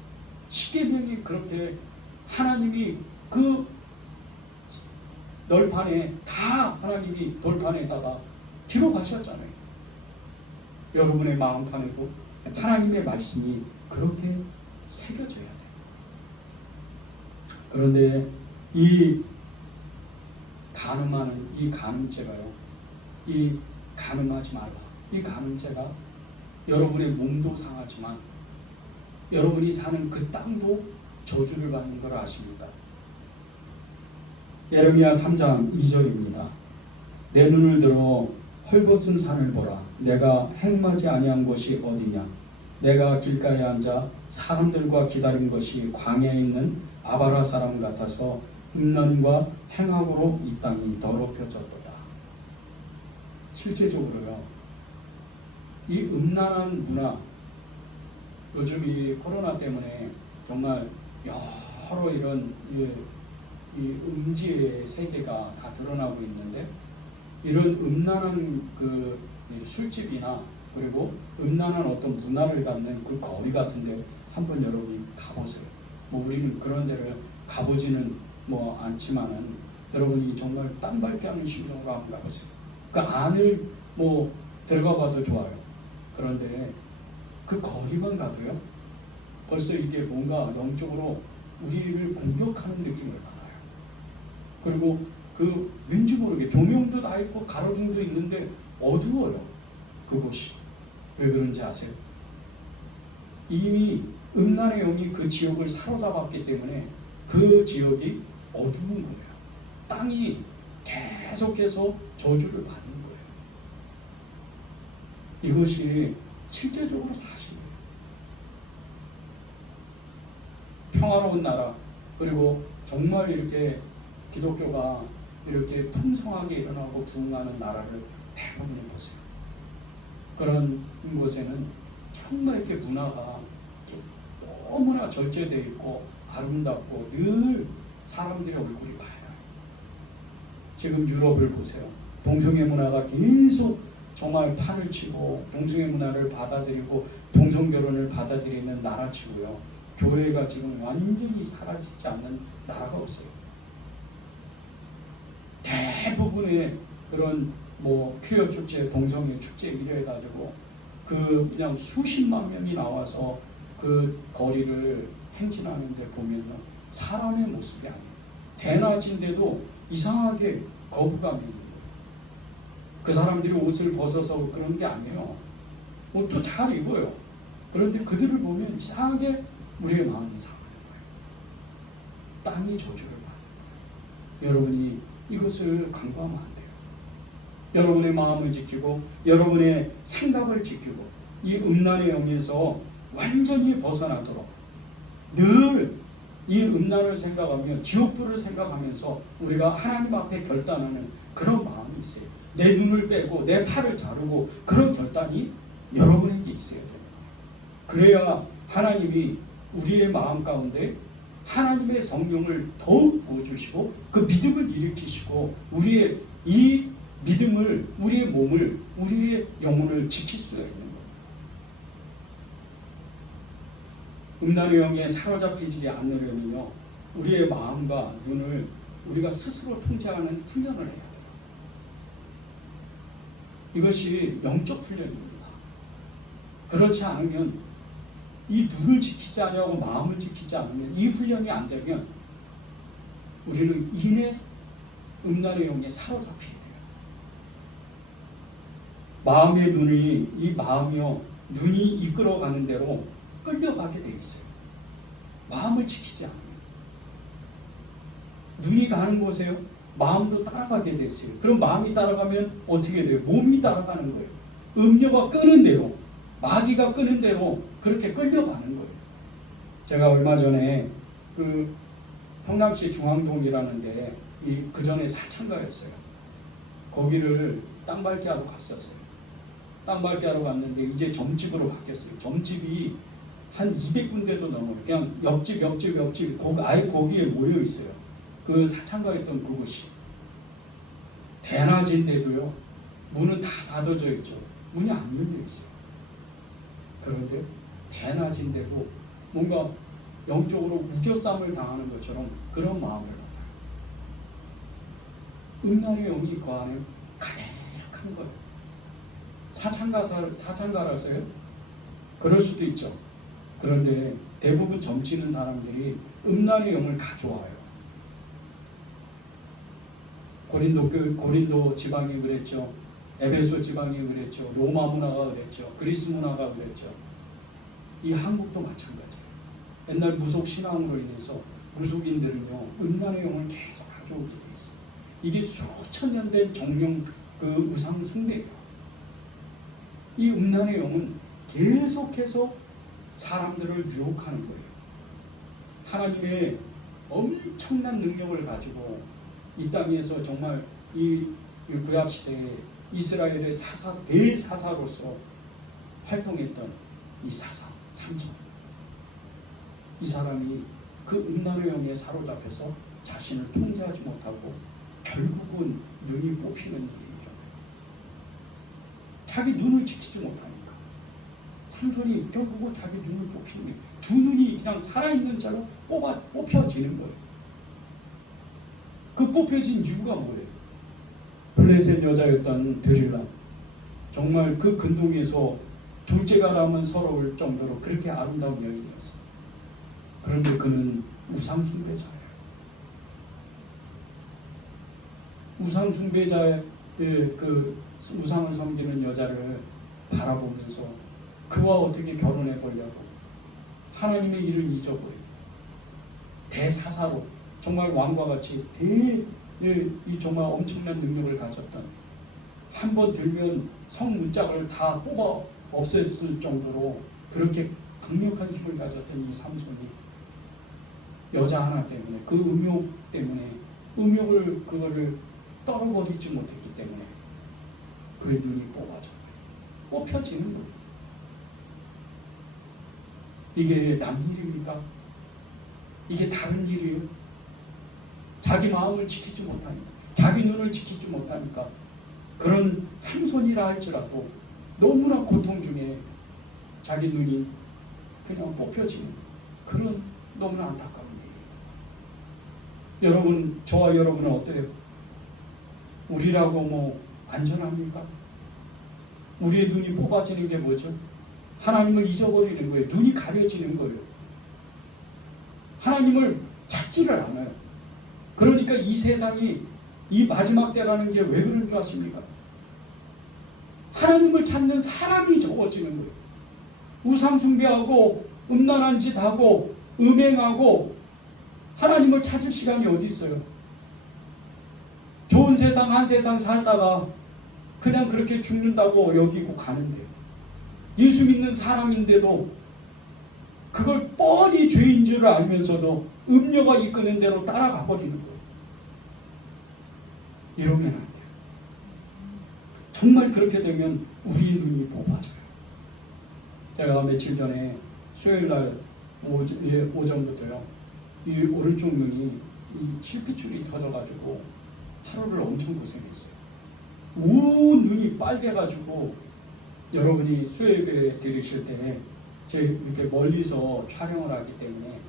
십계명이 그렇게 하나님이 그 널판에 다 하나님이 돌판에다가 기록하셨잖아요. 여러분의 마음판에도 하나님의 말씀이 그렇게 새겨져야 돼요. 그런데 이 간음하는 이 간음죄가요, 이 간음하지 말라. 이 간음죄가 여러분의 몸도 상하지만 여러분이 사는 그 땅도 저주를 받는 걸 아십니까? 예레미야 3장 2절입니다. 내 눈을 들어 헐벗은 산을 보라. 내가 행하지 아니한 곳이 어디냐? 내가 길가에 앉아 사람들과 기다린 것이 광야에 있는 아바라 사람 같아서 음란과 행악으로 이 땅이 더럽혀졌도다. 실제적으로요, 이 음란한 문화, 요즘 이 코로나 때문에 정말 여러 이런 이 음지의 세계가 다 드러나고 있는데, 이런 음란한 그 술집이나 그리고 음란한 어떤 문화를 갖는 그 거리 같은데 한번 여러분이 가보세요. 뭐 우리는 그런 데를 가보지는 뭐 않지만은 여러분이 정말 땅밟게 하는 심정으로 한번 가보세요. 그 안을 뭐 들어가봐도 좋아요. 그런데 그 거리만 가도요, 벌써 이게 뭔가 영적으로 우리를 공격하는 느낌을 받아요. 그리고 그 왠지 모르게 조명도 다 있고 가로등도 있는데 어두워요. 그곳이. 왜 그런지 아세요? 이미 음란의 영이 그 지역을 사로잡았기 때문에 그 지역이 어두운 거예요. 땅이 계속해서 저주를 받는 거예요. 이것이 실제적으로 사실이에요. 평화로운 나라, 그리고 정말 이렇게 기독교가 이렇게 풍성하게 일어나고 부흥하는 나라를 대부분 보세요. 그런 곳에는 정말 이렇게 문화가 너무나 절제되어 있고 아름답고 늘 사람들의 얼굴이 밝아요. 지금 유럽을 보세요. 동성애 문화가 계속 정말 판을 치고 동성애 문화를 받아들이고 동성결혼을 받아들이는 나라치고요, 교회가 지금 완전히 사라지지 않는 나라가 없어요. 대부분의 그런 뭐 퀴어 축제, 동성애 축제 이래 가지고 그냥 수십만 명이 나와서 그 거리를 행진하는데 보면요, 사람의 모습이 아니에요. 대낮인데도 이상하게 거부감이 있는 거예요. 그 사람들이 옷을 벗어서 그런 게 아니에요. 옷도 잘 입어요. 그런데 그들을 보면 이상하게 우리의 마음이 상하는 거예요. 땅이 저주를 받는 거예요. 여러분이 이것을 간과하면 안 돼요. 여러분의 마음을 지키고 여러분의 생각을 지키고 이 음란의 영에서 완전히 벗어나도록 늘 이 음란을 생각하며 지옥불을 생각하면서 우리가 하나님 앞에 결단하는 그런 마음이 있어요. 내 눈을 빼고 내 팔을 자르고 그런 결단이 여러분에게 있어야 돼요. 그래야 하나님이 우리의 마음 가운데 하나님의 성령을 더욱 부어주시고 그 믿음을 일으키시고 우리의 이 믿음을, 우리의 몸을, 우리의 영혼을 지킬 수가 있는 겁니다. 음란의 영에 사로잡히지 않으려면요, 우리의 마음과 눈을 우리가 스스로 통제하는 훈련을 해야 돼요. 이것이 영적 훈련입니다. 그렇지 않으면, 이 눈을 지키지 않냐고 마음을 지키지 않으면, 이 훈련이 안 되면 우리는 이내 음란의 영에 사로잡히게 돼요. 마음의 눈이, 이 마음이요, 눈이 이끌어가는 대로 끌려가게 돼 있어요. 마음을 지키지 않으면. 눈이 가는 곳에요, 마음도 따라가게 돼 있어요. 그럼 마음이 따라가면 어떻게 돼요? 몸이 따라가는 거예요. 음료가 끄는 대로, 마귀가 끄는 대로 그렇게 끌려가는 거예요. 제가 얼마 전에 그 성남시 중앙동이라는데 그 전에 사창가였어요. 거기를 땅밟기 하러 갔었어요. 땅밟기 하러 갔는데 이제 점집으로 바뀌었어요. 점집이 한 200군데도 넘어요. 그냥 옆집 아예 거기에 모여 있어요. 그 사창가였던 그곳이. 대낮인데도요, 문은 다 닫아져 있죠. 문이 안 열려 있어요. 그런데 대낮인데도 뭔가 영적으로 우겨쌈을 당하는 것처럼 그런 마음을 받아요. 음란의 영이 그 안에 가득한 거예요. 사창가라서요? 그럴 수도 있죠. 그런데 대부분 점치는 사람들이 음란의 영을 가져와요. 고린도 지방이 그랬죠. 에베소 지방이 그랬죠. 로마 문화가 그랬죠. 그리스 문화가 그랬죠. 이 한국도 마찬가지예요. 옛날 무속 신앙으로 인해서 무속인들은요, 음란의 영을 계속 가져오게 돼 있어요. 이게 수천 년 된 정령 그 우상 숭배예요. 이 음란의 영은 계속해서 사람들을 유혹하는 거예요. 하나님의 엄청난 능력을 가지고 이 땅에서 정말 이 구약 시대에 이스라엘의 대사사로서 활동했던 이 사사 삼손, 이 사람이 그 음란의 영에 사로잡혀서 자신을 통제하지 못하고 결국은 눈이 뽑히는 일이 일어나요. 자기 눈을 지키지 못하니까 삼손이 결국은 자기 눈을 뽑히는 거예요. 두 눈이 그냥 살아있는 채로 뽑혀지는 거예요. 그 뽑혀진 이유가 뭐예요? 블레셋 여자였던 드릴라, 정말 그 근동에서 둘째가 나면 서러울 정도로 그렇게 아름다운 여인이었어요. 그런데 그는 우상 숭배자예요. 우상 숭배자의 그 우상을 섬기는 여자를 바라보면서 그와 어떻게 결혼해 보려고 하나님의 일을 잊어버리고 대사사로 정말 왕과 같이 이 정말 엄청난 능력을 가졌던, 한 번 들면 성 문짝을 다 뽑아 없앴을 정도로 그렇게 강력한 힘을 가졌던 이 삼손이 여자 하나 때문에, 그 음욕 때문에, 음욕을 그거를 떨어버리지 못했기 때문에 그의 눈이 뽑혀지는 거예요. 이게 남 일입니까? 이게 다른 일이에요? 자기 마음을 지키지 못하니까, 자기 눈을 지키지 못하니까 그런 삼손이라 할지라도 너무나 고통 중에 자기 눈이 그냥 뽑혀지는 그런 너무나 안타까운 일이에요. 여러분, 저와 여러분은 어때요? 우리라고 뭐 안전합니까? 우리의 눈이 뽑아지는 게 뭐죠? 하나님을 잊어버리는 거예요. 눈이 가려지는 거예요. 하나님을 찾지를 않아요. 그러니까 이 세상이 이 마지막 때라는 게 왜 그런 줄 아십니까? 하나님을 찾는 사람이 적어지는 거예요. 우상 숭배하고 음란한 짓 하고 음행하고 하나님을 찾을 시간이 어디 있어요? 좋은 세상 한 세상 살다가 그냥 그렇게 죽는다고 여기고 가는데, 예수 믿는 사람인데도 그걸 뻔히 죄인 줄 알면서도 음료가 이끄는 대로 따라가 버리는 거예요. 이러면 안 돼요. 정말 그렇게 되면 우리의 눈이 뽑아져요. 제가 며칠 전에 수요일날 오전부터요, 이 오른쪽 눈이 이 실핏줄이 터져가지고 하루를 엄청 고생했어요. 온 눈이 빨개가지고, 여러분이 수요일에 들으실 때 제가 이렇게 멀리서 촬영을 하기 때문에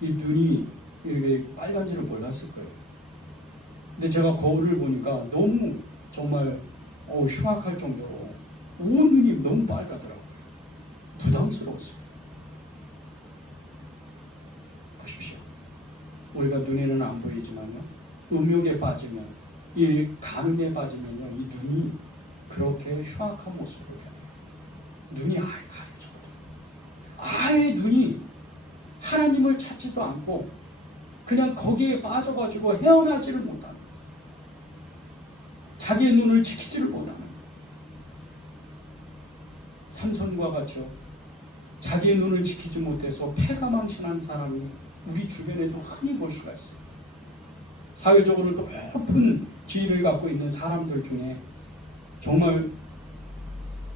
이 눈이 이렇게 빨간지를 몰랐을 거예요. 근데 제가 거울을 보니까 너무 정말 흉악할 정도로 온 눈이 너무 빨갛더라고요. 부담스러웠어요. 보십시오. 우리가 눈에는 안 보이지만요, 음욕에 빠지면, 이 간음에 빠지면요, 이 눈이 그렇게 흉악한 모습으로 변해요. 눈이 아예 가려져버려요. 아예 눈이 하나님을 찾지도 않고 그냥 거기에 빠져가지고 헤어나지를 못하는, 자기의 눈을 지키지를 못하는, 삼손과 같이요, 자기의 눈을 지키지 못해서 패가망신한 사람이 우리 주변에도 흔히 볼 수가 있어요. 사회적으로 높은 지위를 갖고 있는 사람들 중에 정말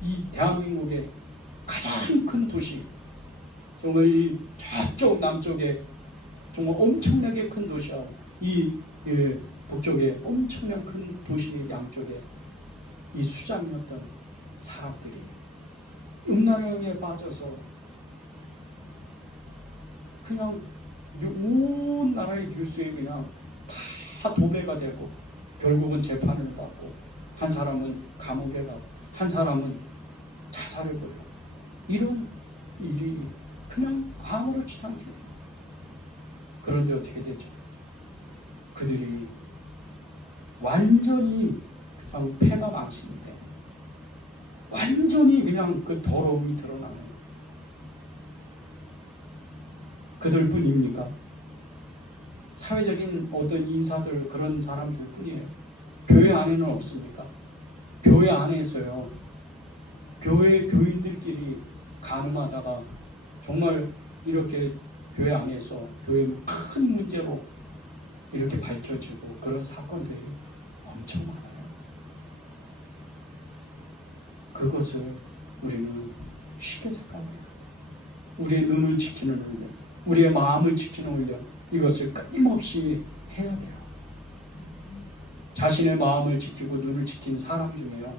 이 대한민국의 가장 큰 도시, 정말 이 저쪽 남쪽에 정말 엄청나게 큰 도시하고 이 북쪽에 엄청난 큰 도시 양쪽에 이 수장이었던 사람들이 음란행에 빠져서 그냥 온 나라의 뉴스에 그냥 다 도배가 되고, 결국은 재판을 받고, 한 사람은 감옥에 가고, 한 사람은 자살을 벌이고, 이런 일이 그냥 아무렇지도 않게. 그런데 어떻게 되죠? 그들이 완전히 그냥 패가 망신이 돼, 완전히 그냥 그 더러움이 드러나는 그들뿐입니까? 사회적인 어떤 인사들, 그런 사람들 뿐이에요. 교회 안에는 없습니까? 교회 안에서요, 교회 교인들끼리 간음하다가 정말 이렇게 교회 안에서 교회 큰 문제로 이렇게 밝혀지고 그런 사건들이 엄청 많아요. 그것을 우리는 쉽게 생각해요. 우리의 눈을 지키는 훈련, 우리의 마음을 지키는 훈련, 이것을 끊임없이 해야 돼요. 자신의 마음을 지키고 눈을 지킨 사람 중에요,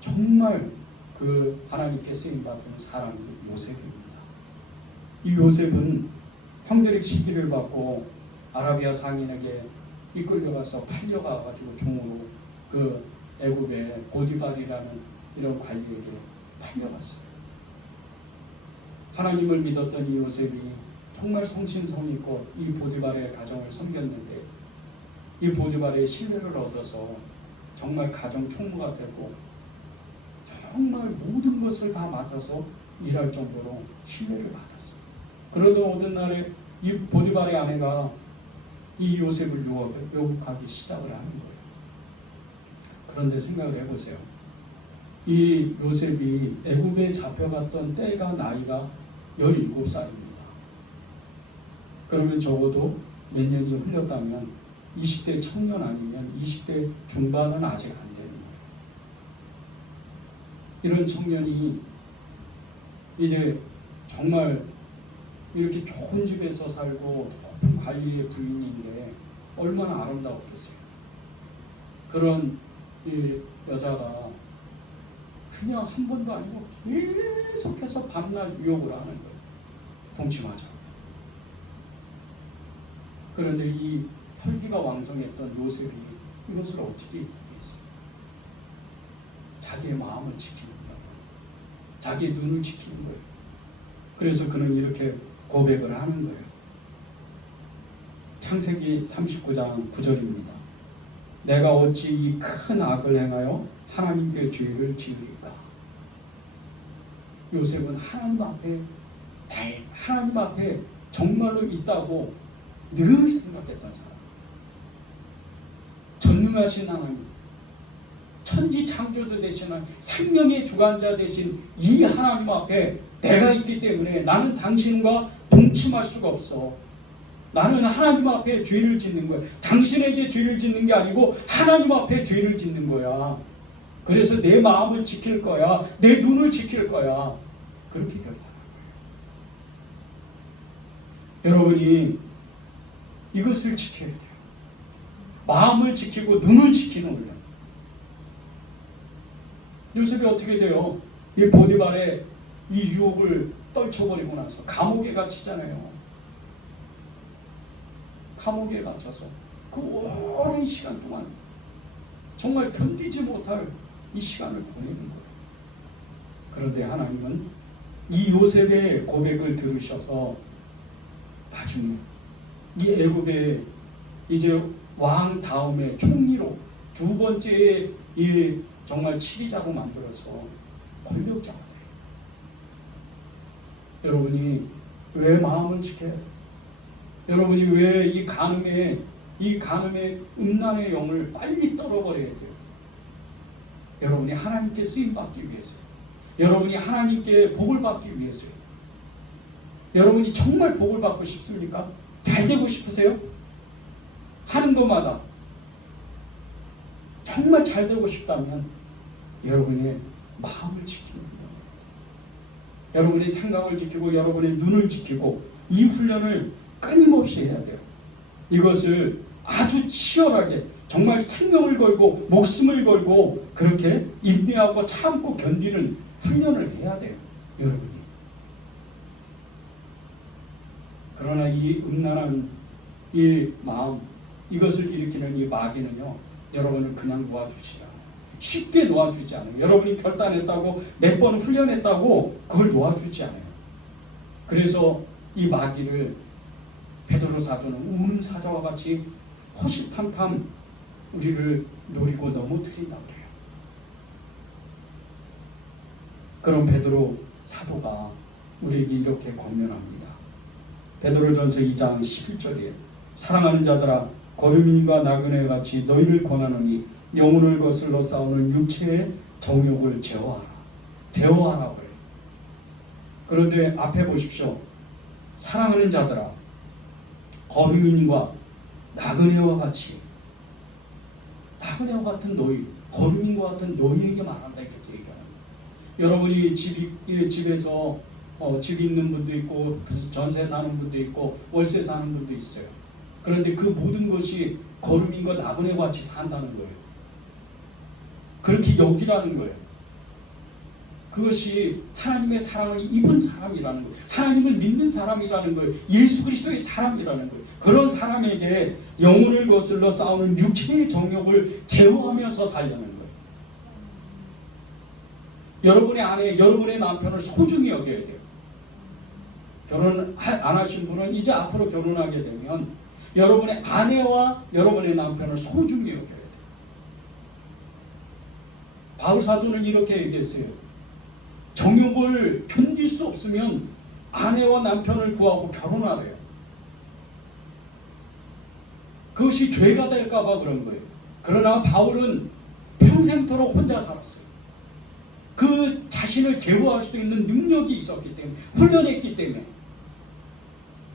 정말 그 하나님께 쓰임받은 사람이 요셉입니다. 이 요셉은 형들의 시기를 받고 아라비아 상인에게 이끌려가서 팔려가가지고 종으로 그 애굽의 보디발이라는 이런 관리에게 팔려갔어요. 하나님을 믿었던 이 요셉이 정말 성심성의껏 이 보디발의 가정을 섬겼는데, 이 보디발의 신뢰를 얻어서 정말 가정 총무가 되고 정말 모든 것을 다 맡아서 일할 정도로 신뢰를 받았어요. 그러던 어느 날에 이 보디발의 아내가 이 요셉을 유혹하기 시작을 하는 거예요. 그런데 생각을 해보세요. 이 요셉이 애굽에 잡혀갔던 때가 나이가 17살입니다. 그러면 적어도 몇 년이 흘렀다면 20대 청년 아니면 20대 중반은 아직 안 되는 거예요. 이런 청년이 이제 정말 이렇게 좋은 집에서 살고 높은 관리의 부인인데 얼마나 아름다웠겠어요. 그런 이 여자가 그냥 한 번도 아니고 계속해서 밤낮 유혹을 하는 거예요. 동침하자. 그런데 이 혈기가 왕성했던 요셉이 이것을 어떻게 이기겠어요? 자기의 마음을 지키는 거예요. 자기의 눈을 지키는 거예요. 그래서 그는 이렇게 고백을 하는 거예요. 창세기 39장 9절입니다. 내가 어찌 이 큰 악을 행하여 하나님께 죄를 지으리까? 요셉은 하나님 앞에 정말로 있다고 늘 생각했던 사람. 전능하신 하나님, 천지 창조도 되시는 생명의 주관자 되신 이 하나님 앞에 내가 있기 때문에 나는 당신과 동침할 수가 없어. 나는 하나님 앞에 죄를 짓는 거야. 당신에게 죄를 짓는 게 아니고 하나님 앞에 죄를 짓는 거야. 그래서 내 마음을 지킬 거야. 내 눈을 지킬 거야. 그렇게 결단한 거예요. 여러분이 이것을 지켜야 돼요. 마음을 지키고 눈을 지키는 훈련. 요셉이 어떻게 돼요? 이 보디발의 이 유혹을 떨쳐버리고 나서 감옥에 갇히잖아요. 감옥에 갇혀서 그 오랜 시간 동안 정말 견디지 못할 이 시간을 보내는 거예요. 그런데 하나님은 이 요셉의 고백을 들으셔서 나중에 이 애굽의 이제 왕 다음에 총리로 두 번째 이 정말 치리자로 만들어서 권력자가 돼요. 여러분이 왜 마음을 지켜야 돼요? 여러분이 왜 이 간음의 음란의 영을 빨리 떨어버려야 돼요? 여러분이 하나님께 쓰임받기 위해서요. 여러분이 하나님께 복을 받기 위해서요. 여러분이 정말 복을 받고 싶습니까? 잘 되고 싶으세요? 하는 것마다 정말 잘 되고 싶다면 여러분의 마음을 지키는 거예요. 여러분의 생각을 지키고 여러분의 눈을 지키고 이 훈련을 끊임없이 해야 돼요. 이것을 아주 치열하게 정말 생명을 걸고 목숨을 걸고 그렇게 인내하고 참고 견디는 훈련을 해야 돼요. 여러분이. 그러나 이 음란한 이 마음, 이것을 일으키는 이 마귀는요, 여러분을 그냥 놓아주지 않아요. 쉽게 놓아주지 않아요. 여러분이 결단했다고 몇 번 훈련했다고 그걸 놓아주지 않아요. 그래서 이 마귀를 베드로 사도는 우는 사자와 같이 호시탐탐 우리를 노리고 넘어뜨린다고 그래요. 그럼 베드로 사도가 우리에게 이렇게 권면합니다. 베드로전서 2장 11절에 사랑하는 자들아 거류민과 나그네 같이 너희를 권하노니 영혼을 거슬러 싸우는 육체의 정욕을 제어하라. 제어하라고 그래요. 그런데 앞에 보십시오. 사랑하는 자들아 거류민과 나그네와 같이, 나그네와 같은 너희, 거류민과 같은 너희에게 말한다 이렇게 얘기하는 거예요. 여러분이 집에서 집 있는 분도 있고 전세 사는 분도 있고 월세 사는 분도 있어요. 그런데 그 모든 것이 거름인과 나그네 같이 산다는 거예요. 그렇게 여기라는 거예요. 그것이 하나님의 사랑을 입은 사람이라는 거예요. 하나님을 믿는 사람이라는 거예요. 예수 그리스도의 사람이라는 거예요. 그런 사람에게 영혼을 거슬러 싸우는 육체의 정욕을 제어하면서 살려는 거예요. 여러분의 아내, 여러분의 남편을 소중히 여겨야 돼요. 결혼 안 하신 분은 이제 앞으로 결혼하게 되면 여러분의 아내와 여러분의 남편을 소중히 여겨야 돼요. 바울 사도는 이렇게 얘기했어요. 정욕을 견딜 수 없으면 아내와 남편을 구하고 결혼하래요. 그것이 죄가 될까 봐 그런 거예요. 그러나 바울은 평생토록 혼자 살았어요. 그 자신을 제어할 수 있는 능력이 있었기 때문에, 훈련했기 때문에.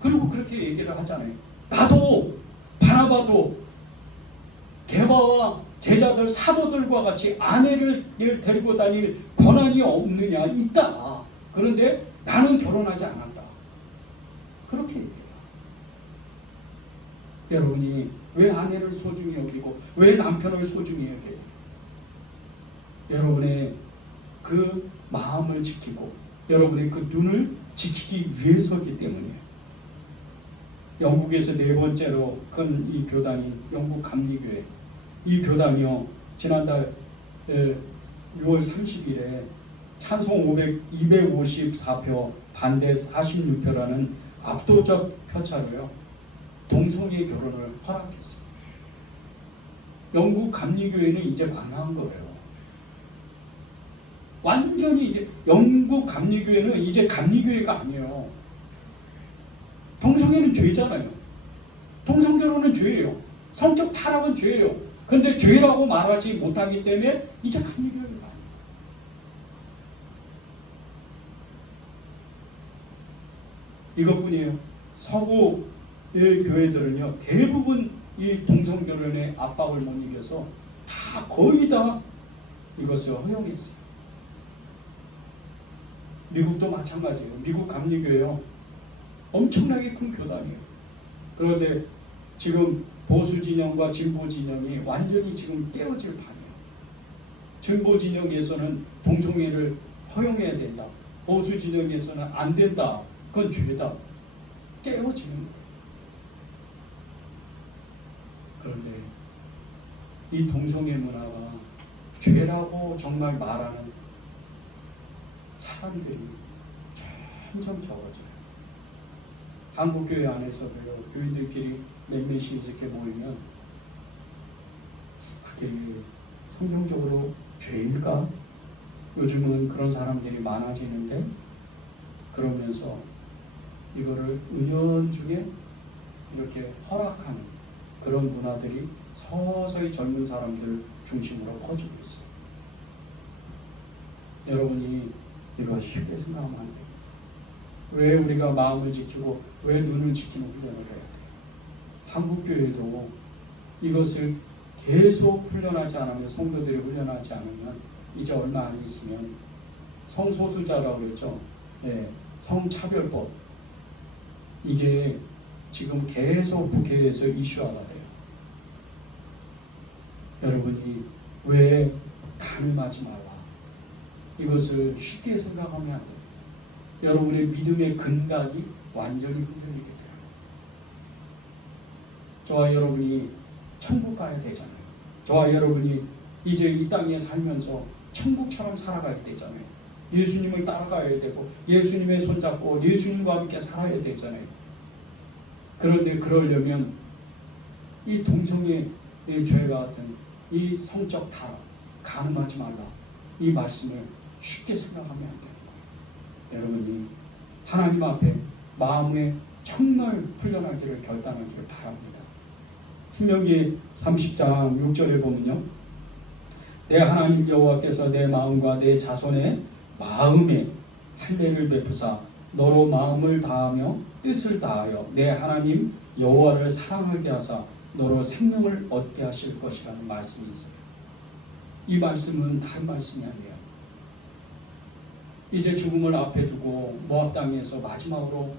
그리고 그렇게 얘기를 하잖아요. 나도 바나바도 게바와 제자들 사도들과 같이 아내를 데리고 다닐 권한이 없느냐? 있다. 그런데 나는 결혼하지 않았다. 그렇게 얘기해요. 여러분이 왜 아내를 소중히 여기고 왜 남편을 소중히 여겨야 돼요? 여러분의 그 마음을 지키고 여러분의 그 눈을 지키기 위해서이기 때문이에요. 영국에서 네 번째로 큰 이 교단인 영국 감리교회, 이 교단이요 지난달 6월 30일에 찬송 254표 반대 46표라는 압도적 표차로요 동성애 결혼을 허락했어요. 영국 감리교회는 이제 망한 거예요. 완전히 이제 영국 감리교회는 이제 감리교회가 아니에요. 동성애는 죄잖아요. 동성결혼은 죄예요. 성적 타락은 죄예요. 그런데 죄라고 말하지 못하기 때문에 이제 감리교회가 아니에요. 이것뿐이에요. 서구의 교회들은요 대부분 이 동성결혼의 압박을 못 이겨서 다 거의 다 이것을 허용했어요. 미국도 마찬가지예요. 미국 감리교회요 엄청나게 큰 교단이에요. 그런데 지금 보수 진영과 진보 진영이 완전히 지금 깨어질 판이에요. 진보 진영에서는 동성애를 허용해야 된다. 보수 진영에서는 안 된다. 그건 죄다. 깨어지는 거예요. 그런데 이 동성애 문화가 죄라고 정말 말하는 사람들이 점점 적어져요. 한국교회 안에서도요, 교인들끼리 몇몇씩 이렇게 모이면 그게 성경적으로 죄일까? 요즘은 그런 사람들이 많아지는데 그러면서 이거를 은연중에 이렇게 허락하는 그런 문화들이 서서히 젊은 사람들 중심으로 퍼지고 있어요. 여러분이 이거 쉽게 생각하면 안 돼요. 왜 우리가 마음을 지키고 왜 눈을 지키는 훈련을 해야 돼요? 한국교회도 이것을 계속 훈련하지 않으면, 성도들이 훈련하지 않으면 이제 얼마 안 있으면 성소수자라고 그랬죠. 예, 성차별법 이게 지금 계속 국회에서 이슈화가 돼요. 여러분이 왜 가늠하지 말라 이것을 쉽게 생각하면 안 돼요. 여러분의 믿음의 근간이 완전히 흔들리게 돼요. 저와 여러분이 천국 가야 되잖아요. 저와 여러분이 이제 이 땅에 살면서 천국처럼 살아가야 되잖아요. 예수님을 따라가야 되고 예수님의 손잡고 예수님과 함께 살아야 되잖아요. 그런데 그러려면 이 동성애의 죄와 같은 이 성적 타락, 가늠하지 말라 이 말씀을 쉽게 생각하면 안 돼요. 여러분이 하나님 앞에 마음에 정말 훈련하기를 결단하기를 바랍니다. 신명기 30장 6절에 보면요, 내 하나님 여호와께서 내 마음과 내 자손의 마음에 할례를 베푸사 너로 마음을 다하며 뜻을 다하여 내 하나님 여호와를 사랑하게 하사 너로 생명을 얻게 하실 것이라는 말씀이 있어요. 이 말씀은 다른 말씀이 아니에요. 이제 죽음을 앞에 두고 모압 땅에서 마지막으로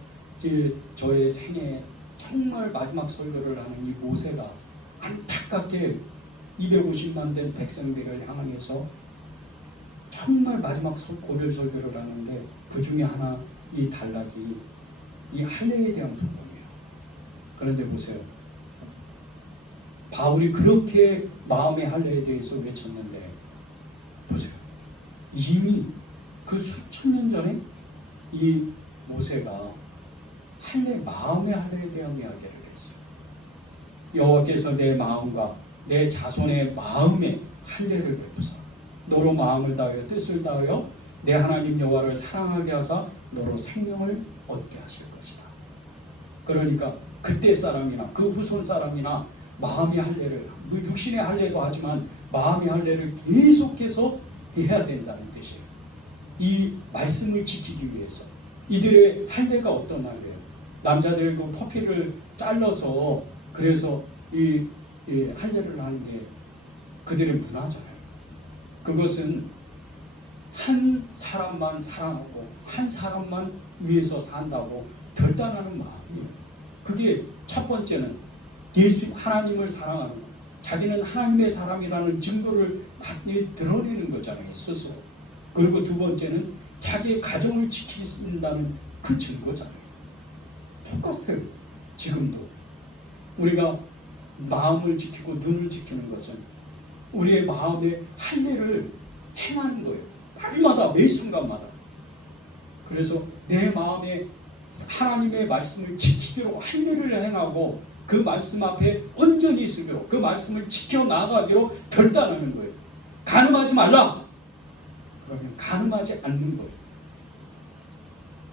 저의 생애 정말 마지막 설교를 하는 이 모세가 안타깝게 250만 된 백성들을 향해서 정말 마지막 고별 설교를 하는데 그 중에 하나 이 단락이 이 할례에 대한 부분이에요. 그런데 보세요. 바울이 그렇게 마음의 할례에 대해서 외쳤는데 보세요. 이미 그 수천 년 전에 이 모세가 마음의 할례에 대한 이야기를 했어요. 여호와께서 내 마음과 내 자손의 마음에 할례를 베푸사 너로 마음을 다하여 뜻을 다하여 내 하나님 여호와를 사랑하게 하사 너로 생명을 얻게 하실 것이다. 그러니까 그때 사람이나 그 후손 사람이나 마음의 할례를 육신의 할례도 하지만 마음의 할례를 계속해서 해야 된다는 뜻이에요. 이 말씀을 지키기 위해서 이들의 할례가 어떤 할례예요? 남자들 그 퍼피를 잘라서 그래서 이 할례를 하는 게 그들의 문화잖아요. 그것은 한 사람만 사랑하고 한 사람만 위해서 산다고 결단하는 마음이에요. 그게 첫 번째는 하나님을 사랑하는 것. 자기는 하나님의 사람이라는 증거를 드러내는 거잖아요, 스스로. 그리고 두 번째는 자기의 가정을 지킨다는 그 증거잖아요. 똑같아요. 지금도 우리가 마음을 지키고 눈을 지키는 것은 우리의 마음의 할례를 행하는 거예요. 날마다 매 순간마다. 그래서 내 마음에 하나님의 말씀을 지키기로 할례를 행하고 그 말씀 앞에 온전히 있으기로 그 말씀을 지켜나가기로 결단하는 거예요. 간음하지 말라. 그러면 간음하지 않는 거예요.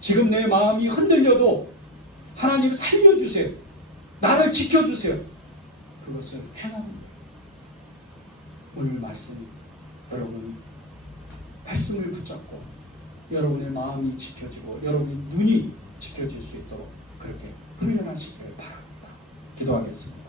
지금 내 마음이 흔들려도 하나님 살려주세요. 나를 지켜주세요. 그것을 행하는 거예요. 오늘 말씀 여러분 말씀을 붙잡고 여러분의 마음이 지켜지고 여러분의 눈이 지켜질 수 있도록 그렇게 훈련하시기를 바랍니다. 기도하겠습니다.